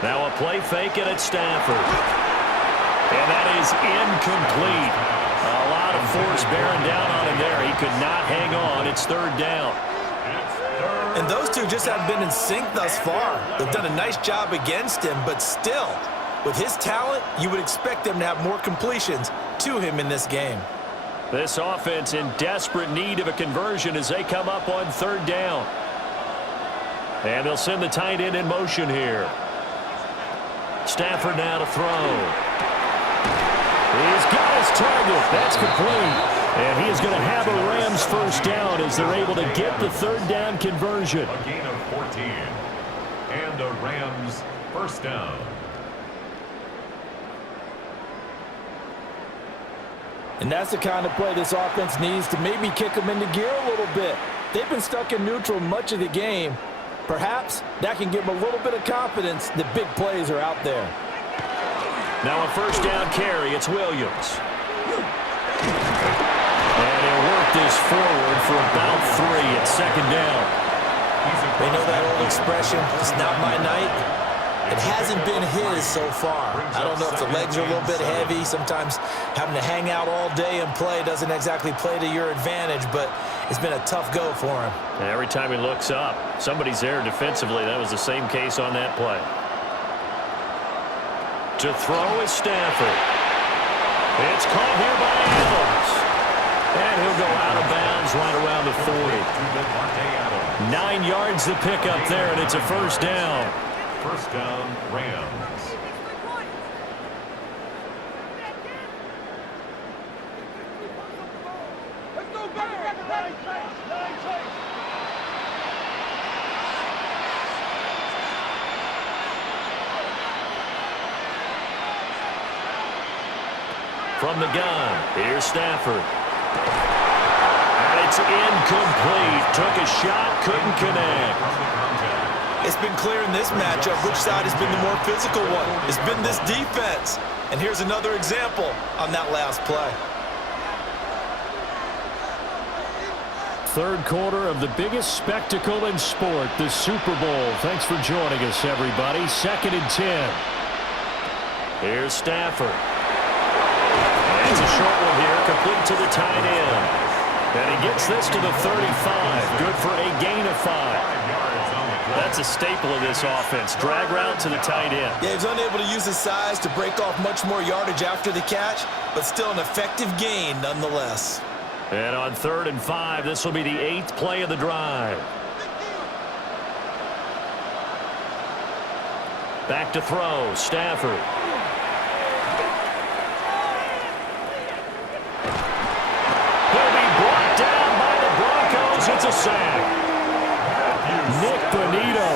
Now a play fake and it's Stafford. And that is incomplete. A lot of force bearing down on him there. He could not hang on. It's 3rd down. And those two just haven't been in sync thus far. They've done a nice job against him, but still, with his talent, you would expect them to have more completions to him in this game. This offense in desperate need of a conversion as they come up on 3rd down. And they'll send the tight end in motion here. Stafford now to throw. He's got his target. That's complete. And he is going to have a Rams first down as they're able to get the 3rd down conversion. A gain of 14. And a Rams first down. And that's the kind of play this offense needs to maybe kick them into gear a little bit. They've been stuck in neutral much of the game. Perhaps that can give them a little bit of confidence that big plays are out there. Now a first down carry. It's Williams. And he'll work this forward for about 3 at 2nd down. They know that old expression, it's not my night. It hasn't been his so far. I don't know if the legs are a little bit heavy. Sometimes having to hang out all day and play doesn't exactly play to your advantage, but it's been a tough go for him. And every time he looks up, somebody's there defensively. That was the same case on that play. To throw is Stafford. It's caught here by Adams. And he'll go out of bounds right around the 40. 9 yards to pick up there, and it's a first down. First down, Rams. From the gun, here's Stafford. And it's incomplete. Took a shot, couldn't connect. It's been clear in this matchup which side has been the more physical one. It's been this defense. And here's another example on that last play. 3rd quarter of the biggest spectacle in sport, the Super Bowl. Thanks for joining us, everybody. 2nd and 10. Here's Stafford. And it's a short one here, complete to the tight end. And he gets this to the 35. Good for a gain of 5. That's a staple of this offense. Drag route to the tight end. Yeah, he's unable to use his size to break off much more yardage after the catch, but still an effective gain nonetheless. And on 3rd and 5, this will be the 8th play of the drive. Back to throw, Stafford. He'll be brought down by the Broncos. It's a sack. Nick Bonito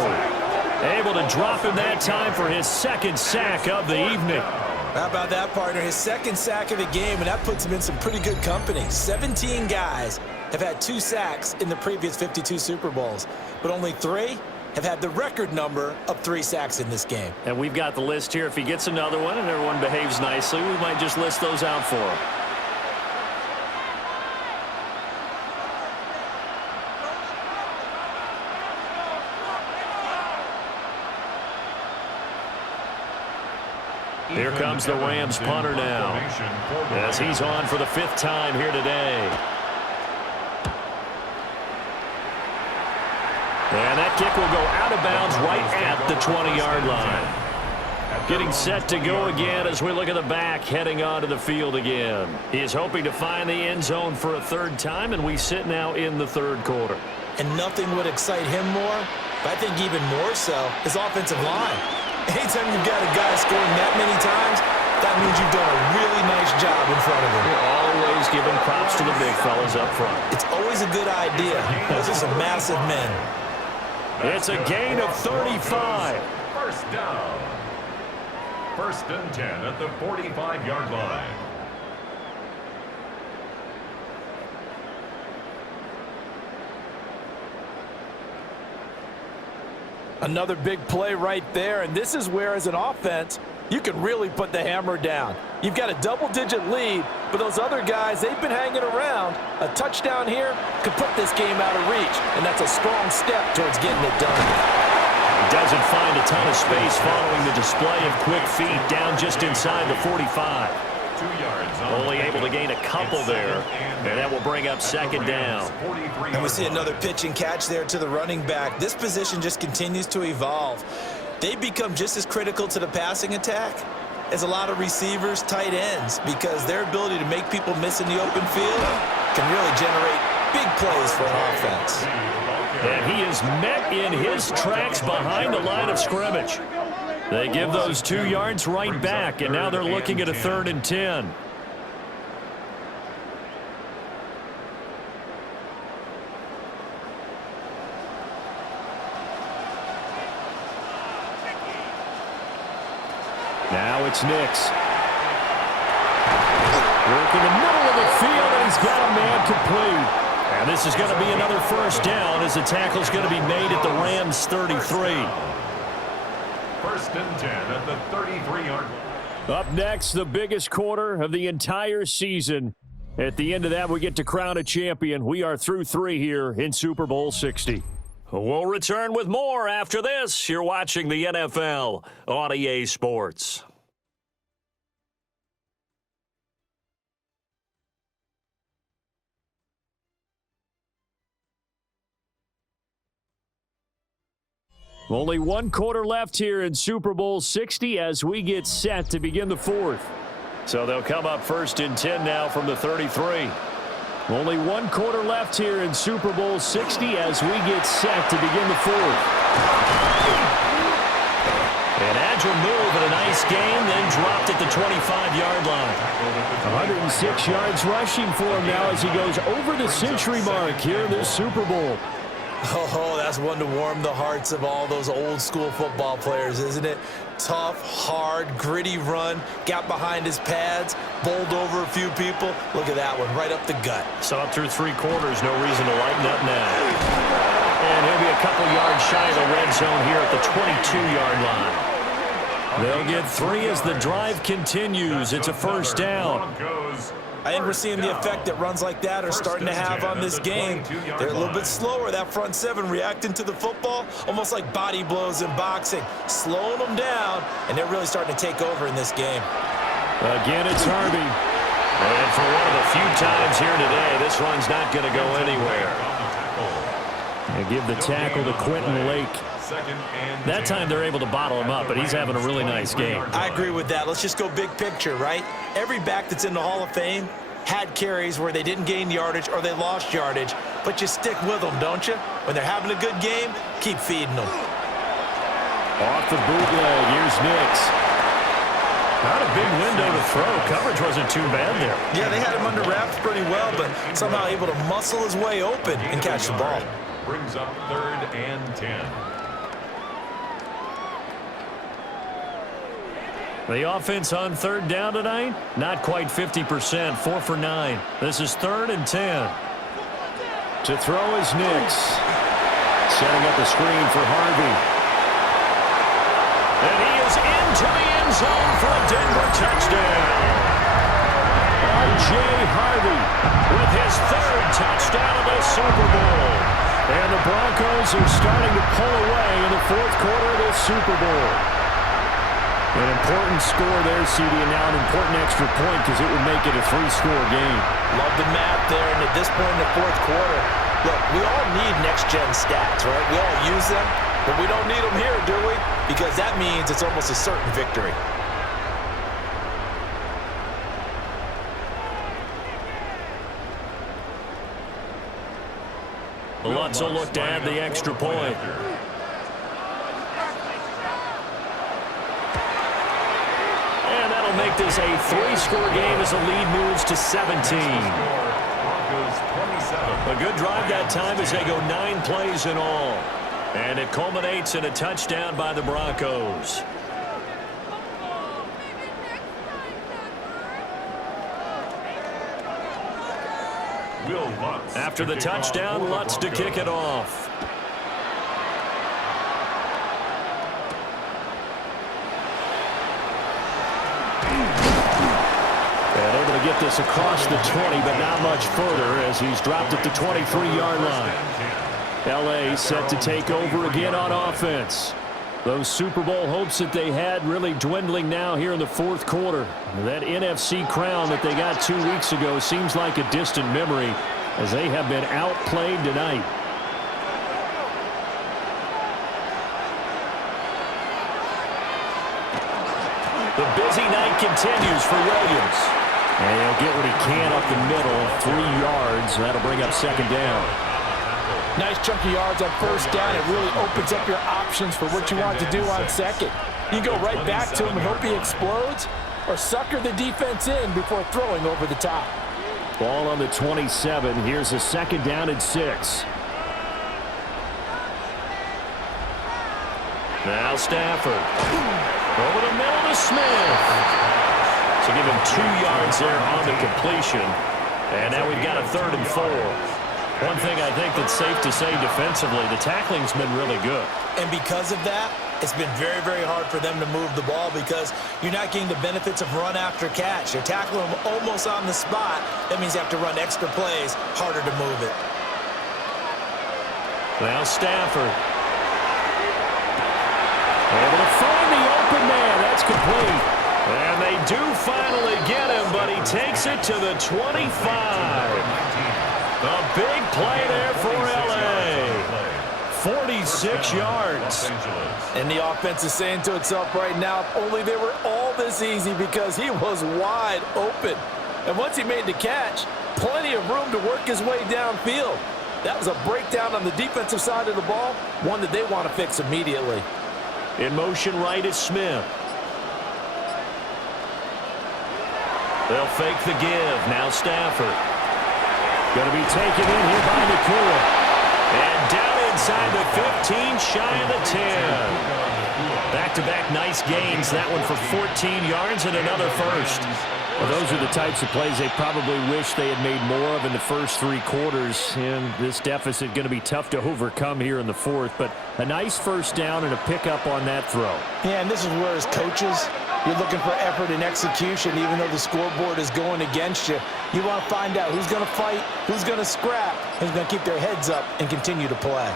able to drop him that time for his 2nd sack of the evening. How about that, partner? His second sack of the game, and that puts him in some pretty good company. 17 guys have had 2 sacks in the previous 52 Super Bowls, but only 3 have had the record number of 3 sacks in this game. And we've got the list here. If he gets another one and everyone behaves nicely, we might just list those out for him. Here comes the Rams punter now, as he's on for the 5th time here today. And that kick will go out of bounds right at the 20-yard line. Getting set to go again as we look at the back heading onto the field again. He is hoping to find the end zone for a 3rd time, and we sit now in the 3rd quarter. And nothing would excite him more, but I think even more so, his offensive line. Anytime you've got a guy scoring that many times, that means you've done a really nice job in front of him. You're always giving props to the big fellas up front. It's always a good idea. Those are some massive men. It's a gain of 35. First down. 1st and 10 at the 45-yard line. Another big play right there, and this is where, as an offense, you can really put the hammer down. You've got a double-digit lead, but those other guys, they've been hanging around. A touchdown here could put this game out of reach, and that's a strong step towards getting it done. He doesn't find a ton of space following the display of quick feet down just inside the 45. 2 yards. Only able to gain a couple there, and that will bring up 2nd down. And we see another pitch and catch there to the running back. This position just continues to evolve. They become just as critical to the passing attack as a lot of receivers, tight ends, because their ability to make people miss in the open field can really generate big plays for an offense. And he is met in his tracks behind the line of scrimmage. They give those 2 yards right back, and now they're looking at a 3rd and 10. Now it's Nix. Working the middle of the field, and he's got a man complete. And this is going to be another 1st down as the tackle's going to be made at the Rams' 33. 1st and 10 at the 33-yard line. Up next, the biggest quarter of the entire season. At the end of that, we get to crown a champion. We are through 3 here in Super Bowl 60. We'll return with more after this. You're watching the NFL on EA Sports. Only 1 quarter left here in Super Bowl 60 as we get set to begin the 4th. So they'll come up 1st and 10 now from the 33. Only 1 quarter left here in Super Bowl 60 as we get set to begin the 4th. An agile move and a nice game, then dropped at the 25-yard line. 106 yards rushing for him now as he goes over the century mark here in this Super Bowl. Oh, that's one to warm the hearts of all those old-school football players, isn't it? Tough, hard, gritty run, got behind his pads, bowled over a few people. Look at that one, right up the gut. Saw it through 3 quarters, no reason to lighten up now. And he'll be a couple yards shy of the red zone here at the 22-yard line. They'll get 3 as the drive continues. It's a 1st down. I think we're seeing the effect that runs like that are starting to have on this game. They're a little bit slower, that front 7 reacting to the football, almost like body blows in boxing, slowing them down, and they're really starting to take over in this game. Again, it's Harvey. And for one of the few times here today, this run's not going to go anywhere. They give the tackle to Quentin Lake. That time they're able to bottle him up, but he's having a really nice game. I agree with that. Let's just go big picture, right? Every back that's in the Hall of Fame had carries where they didn't gain yardage or they lost yardage, but you stick with them, don't you? When they're having a good game, keep feeding them. Off the bootleg, here's Nix. Not a big window to throw. Coverage wasn't too bad there. Yeah, they had him under wraps pretty well, but somehow able to muscle his way open and catch the ball. Brings up 3rd and 10. The offense on third down tonight, not quite 50%, 4 for 9. This is 3rd and 10. To throw is Nix. Setting up a screen for Harvey. And he is into the end zone for a Denver touchdown. R.J. Harvey with his 3rd touchdown of the Super Bowl. And the Broncos are starting to pull away in the 4th quarter of this Super Bowl. An important score there, CD, and now an important extra point because it would make it a 3-score game. Love the math there, and at this point in the 4th quarter, look, we all need next-gen stats, right? We all use them, but we don't need them here, do we? Because that means it's almost a certain victory. Lutz will look to add the extra point. And that'll make this a 3-score game as the lead moves to 17. A good drive that time as they go 9 plays in all. And it culminates in a touchdown by the Broncos. After the touchdown, Lutz to kick it off. And able to get this across the 20, but not much further as he's dropped at the 23-yard line. L.A. set to take over again on offense. Those Super Bowl hopes that they had really dwindling now here in the 4th quarter. That NFC crown that they got 2 weeks ago seems like a distant memory as they have been outplayed tonight. The busy night continues for Williams. And he'll get what he can up the middle, 3 yards. That'll bring up 2nd down. Nice chunky yards on 1st down. It really opens up your options for what you want to do on 2nd. You go right back to him and hope he explodes, or sucker the defense in before throwing over the top. Ball on the 27. Here's a 2nd down and 6. Now Stafford. Over the middle to Smith. So give him 2 yards there on the completion. And now we've got a 3rd and 4. One thing I think that's safe to say defensively, the tackling's been really good. And because of that, it's been very, very hard for them to move the ball because you're not getting the benefits of run after catch. You're tackling them almost on the spot. That means you have to run extra plays, harder to move it. Now Stafford. Able to find the open man. That's complete. And they do finally get him, but he takes it to the 25. A big play there for L.A. 46 yards. And the offense is saying to itself right now, if only they were all this easy, because he was wide open. And once he made the catch, plenty of room to work his way downfield. That was a breakdown on the defensive side of the ball, one that they want to fix immediately. In motion right is Smith. They'll fake the give. Now Stafford. Going to be taken in here by Nakua. And down inside the 15, shy of the 10. Back-to-back nice gains. That one for 14 yards and another first. Well, those are the types of plays they probably wish they had made more of in the first 3 quarters. And this deficit going to be tough to overcome here in the 4th. But a nice first down and a pickup on that throw. Yeah, and this is where, as coaches, you're looking for effort and execution, even though the scoreboard is going against you. You want to find out who's going to fight, who's going to scrap, who's going to keep their heads up and continue to play.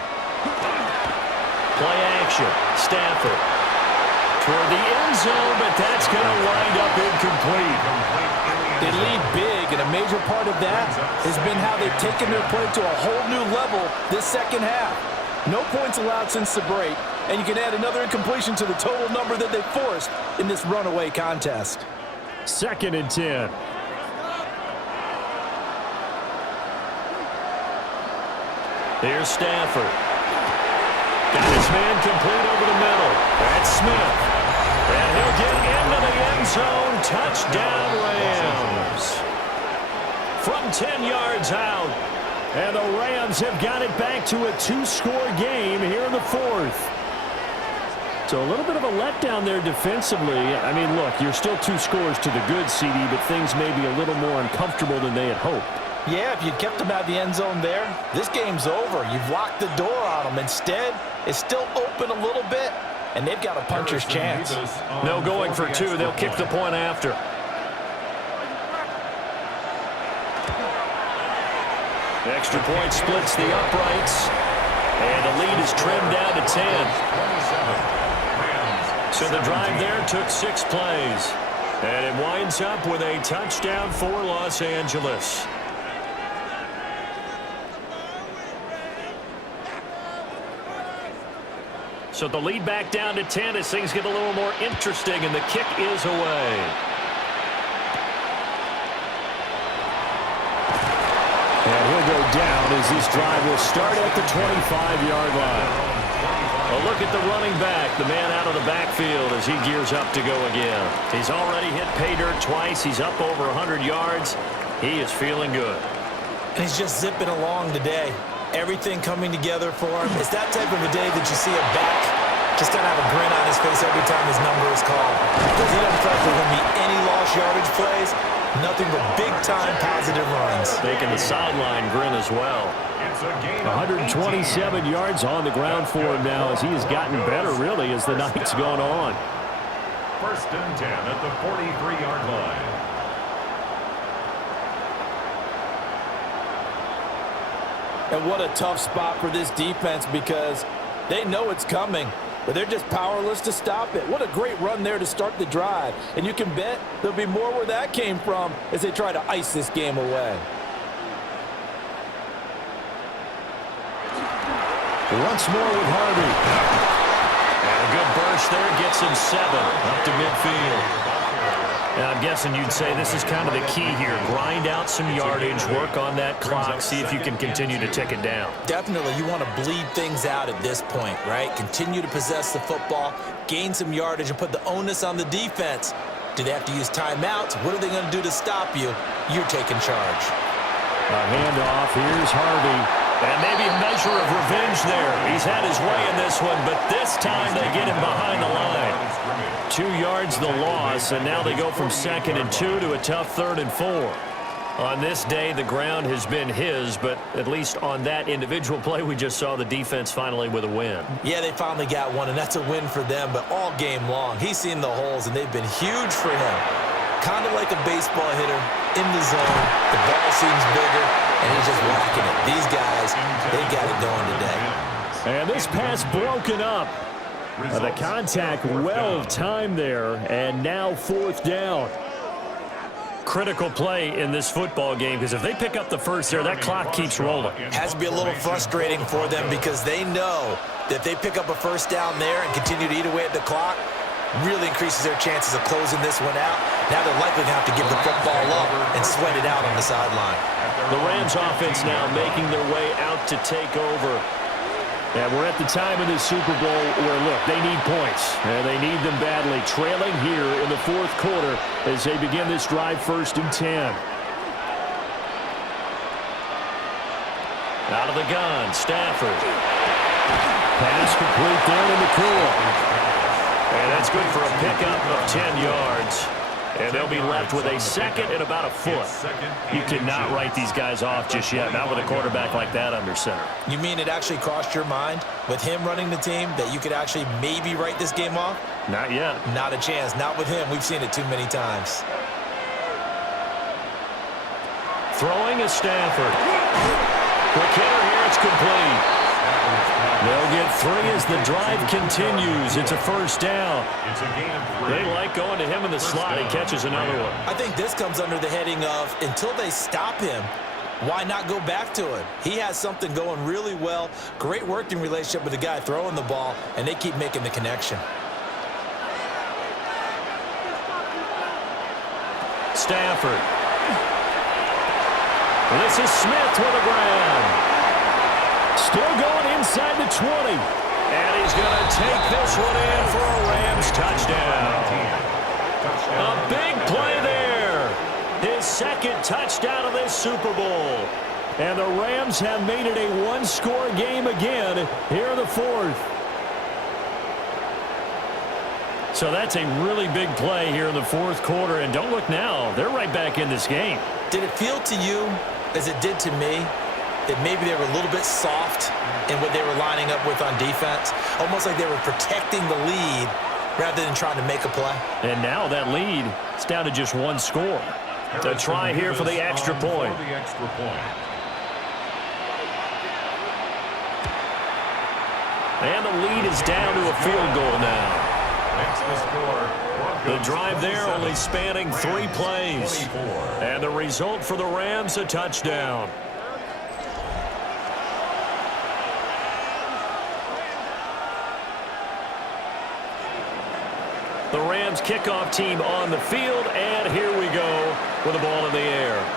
Play action. Stafford. Toward the end zone, but that's going to wind up incomplete. They lead big, and a major part of that has been how they've taken their play to a whole new level this second half. No points allowed since the break, and you can add another incompletion to the total number that they forced in this runaway contest. 2nd and 10. Here's Stafford. Got his man complete over the middle. That's Smith. And he'll get into the end zone. Touchdown, Rams. From 10 yards out. And the Rams have got it back to a 2-score game here in the 4th. So a little bit of a letdown there defensively. I mean, look, you're still 2 scores to the good, CD, but things may be a little more uncomfortable than they had hoped. Yeah, if you kept them out of the end zone there, this game's over. You've locked the door on them. Instead, it's still open a little bit, and they've got a puncher's chance. No going for 2. They'll kick the point after. The extra point splits the uprights, and the lead is trimmed down to 10. So the drive there took 6 plays, and it winds up with a touchdown for Los Angeles. So the lead back down to 10 as things get a little more interesting, and the kick is away. And he'll go down as this drive will start at the 25-yard line. A look at the running back, the man out of the backfield as he gears up to go again. He's already hit pay dirt twice. He's up over 100 yards. He is feeling good. And he's just zipping along today. Everything coming together for him. It's that type of a day that you see a back just kind of have a grin on his face every time his number is called. Because he doesn't feel like there's going to be any lost yardage plays. Nothing but big-time positive runs. Making the sideline grin as well. 127 yards on the ground for him now as he has gotten better, really, as the night's gone on. 1st and 10 at the 43-yard line. And what a tough spot for this defense because they know it's coming, but they're just powerless to stop it. What a great run there to start the drive. And you can bet there'll be more where that came from as they try to ice this game away. Once more with Harvey. And a good burst there gets him 7 up to midfield. Now, I'm guessing you'd say this is kind of the key here. Grind out some yardage, work on that clock, see if you can continue to tick it down. Definitely, you want to bleed things out at this point, right? Continue to possess the football, gain some yardage, and put the onus on the defense. Do they have to use timeouts? What are they going to do to stop you? You're taking charge. A handoff. Here's Harvey. And maybe a measure of revenge there. He's had his way in this one, but this time they get him behind the line. 2 yards the loss, and now they go from 2nd and 2 to a tough 3rd and 4. On this day, the ground has been his, but at least on that individual play, we just saw the defense finally with a win. Yeah, they finally got one, and that's a win for them, but all game long, he's seen the holes, and they've been huge for him. Kind of like a baseball hitter in the zone. The ball seems bigger, and he's just whacking it. These guys, they got it going today. And this pass broken up. The contact well timed there, and now 4th down. Critical play in this football game because if they pick up the first there, that clock keeps rolling. Has to be a little frustrating for them because they know that if they pick up a first down there and continue to eat away at the clock, really increases their chances of closing this one out. Now they're likely to have to give the football up and sweat it out on the sideline. The Rams offense now making their way out to take over. And we're at the time of this Super Bowl where, look, they need points. And they need them badly. Trailing here in the 4th quarter as they begin this drive 1st and 10. Out of the gun, Stafford. Pass complete there in the cool. And that's good for a pickup of 10 yards. And they'll be left with a 2nd and about a foot. You cannot write these guys off just yet, not with a quarterback like that under center. You mean it actually crossed your mind with him running the team that you could actually maybe write this game off? Not yet. Not a chance. Not with him. We've seen it too many times. Throwing is Stafford. Quick hitter here. It's complete. They'll get 3 as the drive continues. It's a 1st down. They like going to him in the slot. He catches another one. I think this comes under the heading of until they stop him, why not go back to him? He has something going really well. Great working relationship with the guy throwing the ball, and they keep making the connection. Stafford. This is Smith with a grab. Still going inside the 20. And he's going to take this one in for a Rams touchdown. A big play there. His 2nd touchdown of this Super Bowl. And the Rams have made it a 1-score game again here in the 4th. So that's a really big play here in the fourth quarter. And don't look now. They're right back in this game. Did it feel to you, as it did to me, that maybe they were a little bit soft in what they were lining up with on defense? Almost like they were protecting the lead rather than trying to make a play. And now that lead is down to just one score. To try here for the extra point. And the lead is down to a field goal now. The drive there only spanning 3 plays. And the result for the Rams, a touchdown. The Rams kickoff team on the field, and here we go with the ball in the air.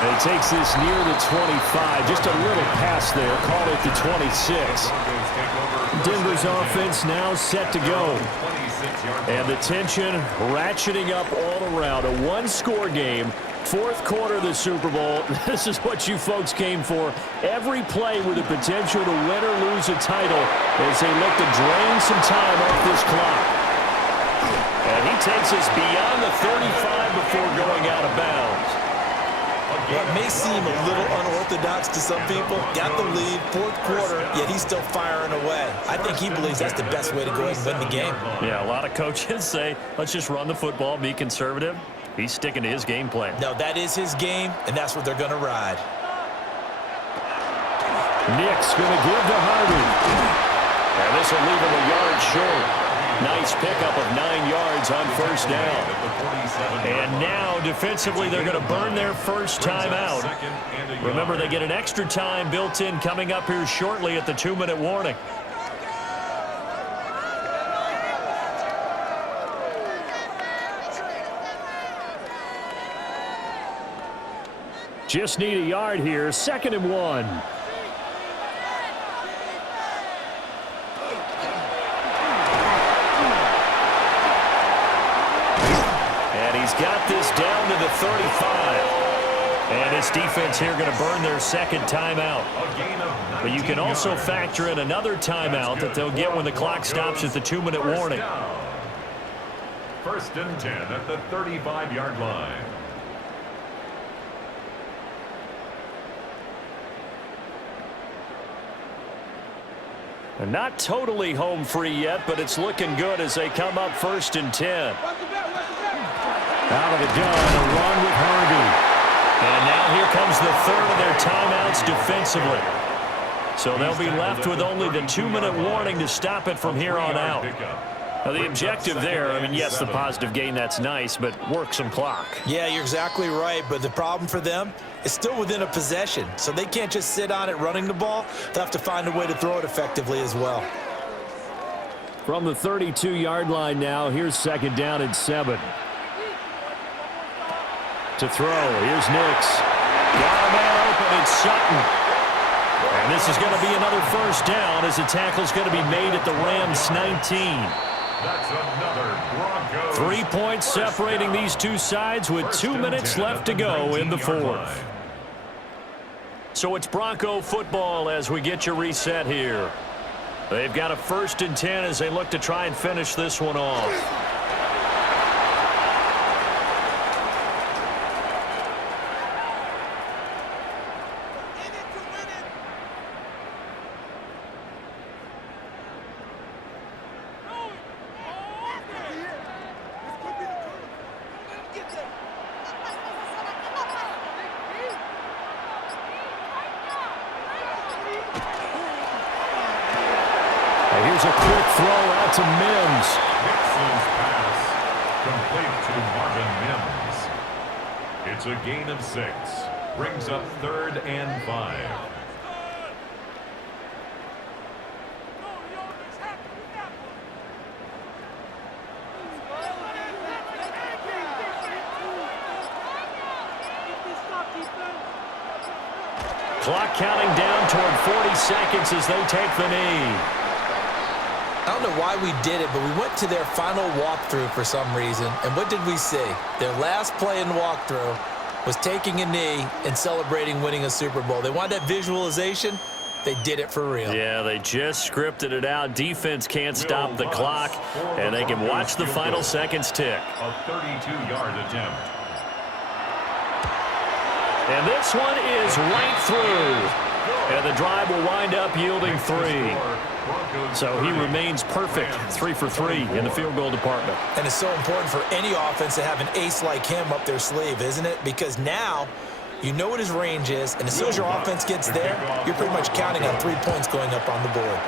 And he takes this near the 25. Just a little pass there. Call it the 26. Denver's offense now set to go. And the tension ratcheting up all around. A one-score game. Fourth quarter of the Super Bowl. This is what you folks came for. Every play with the potential to win or lose a title as they look to drain some time off this clock. And he takes us beyond the 35 before going out of bounds. Well, it may seem a little unorthodox to some people. Got the lead, fourth quarter, yet he's still firing away. I think he believes that's the best way to go ahead and win the game. Yeah, a lot of coaches say, let's just run the football, be conservative. He's sticking to his game plan. No, that is his game, and that's what they're going to ride. Nick's going to give to Harvey. And this will leave him a yard short. Nice pickup of 9 yards on first down. And now, defensively, they're going to burn their first time out. Remember, they get an extra time built in coming up here shortly at the 2-minute warning. Just need a yard here. 2nd and 1. Got this down to the 35. And his defense here going to burn their second timeout. But you can also factor in another timeout that they'll get when the clock stops at the 2-minute warning. 1st and 10 at the 35-yard line. And not totally home free yet, but it's looking good as they come up 1st and 10. Out of the gun, a run with Harvey. And now here comes the third of their timeouts defensively. So they'll be left with only the 2-minute warning to stop it from here on out. Now the objective there, I mean, yes, the positive gain, that's nice, but work some clock. Yeah, you're exactly right, but the problem for them is still within a possession. So they can't just sit on it running the ball. They'll have to find a way to throw it effectively as well. From the 32-yard line now, here's 2nd down and 7. To throw, here's Nix. Got a man open, it's Sutton. And this is going to be another first down as the tackle's going to be made at the Rams' 19. That's another Broncos. 3 points separating these two sides with 2 minutes left to go in the fourth. So it's Bronco football as we get you reset here. They've got a 1st and 10 as they look to try and finish this one off. Here's a quick throw out to Mims. Mixon's pass complete to Marvin Mims. It's a gain of 6. Brings up 3rd and 5. Clock counting down toward 40 seconds as they take the knee. I don't know why we did it, but we went to their final walkthrough for some reason. And what did we see? Their last play in walkthrough was taking a knee and celebrating winning a Super Bowl. They wanted that visualization. They did it for real. Yeah, they just scripted it out. Defense can't stop the clock, and they can watch the final seconds tick. A 32-yard attempt. And this one is right through. And the drive will wind up yielding 3. So he remains perfect, 3 for 3 in the field goal department. And it's so important for any offense to have an ace like him up their sleeve, isn't it? Because now you know what his range is, and as soon as your offense gets there, you're pretty much counting on 3 points going up on the board.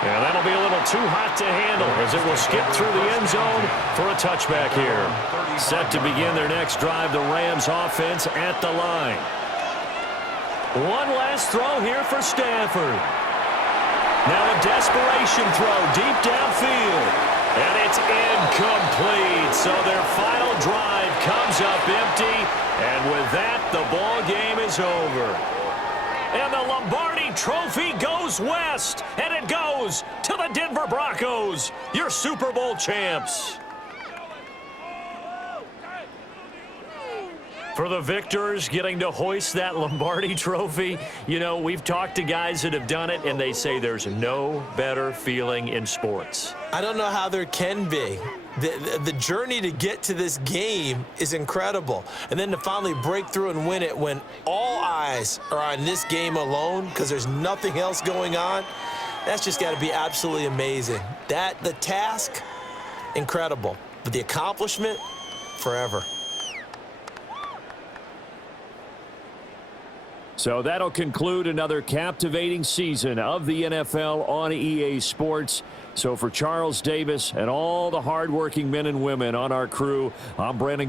Yeah, that'll be a little too hot to handle as it will skip through the end zone for a touchback here. Set to begin their next drive, the Rams offense at the line. One last throw here for Stanford. Now a desperation throw deep downfield. And it's incomplete. So their final drive comes up empty. And with that, the ball game is over. And the Lombardi Trophy goes west. And it goes to the Denver Broncos, your Super Bowl champs. For the victors getting to hoist that Lombardi Trophy, you know, we've talked to guys that have done it, and they say there's no better feeling in sports. I don't know how there can be. The journey to get to this game is incredible. And then to finally break through and win it when all eyes are on this game alone because there's nothing else going on, that's just got to be absolutely amazing. The task, incredible. But the accomplishment, forever. So that'll conclude another captivating season of the NFL on EA Sports. So for Charles Davis and all the hardworking men and women on our crew, I'm Brandon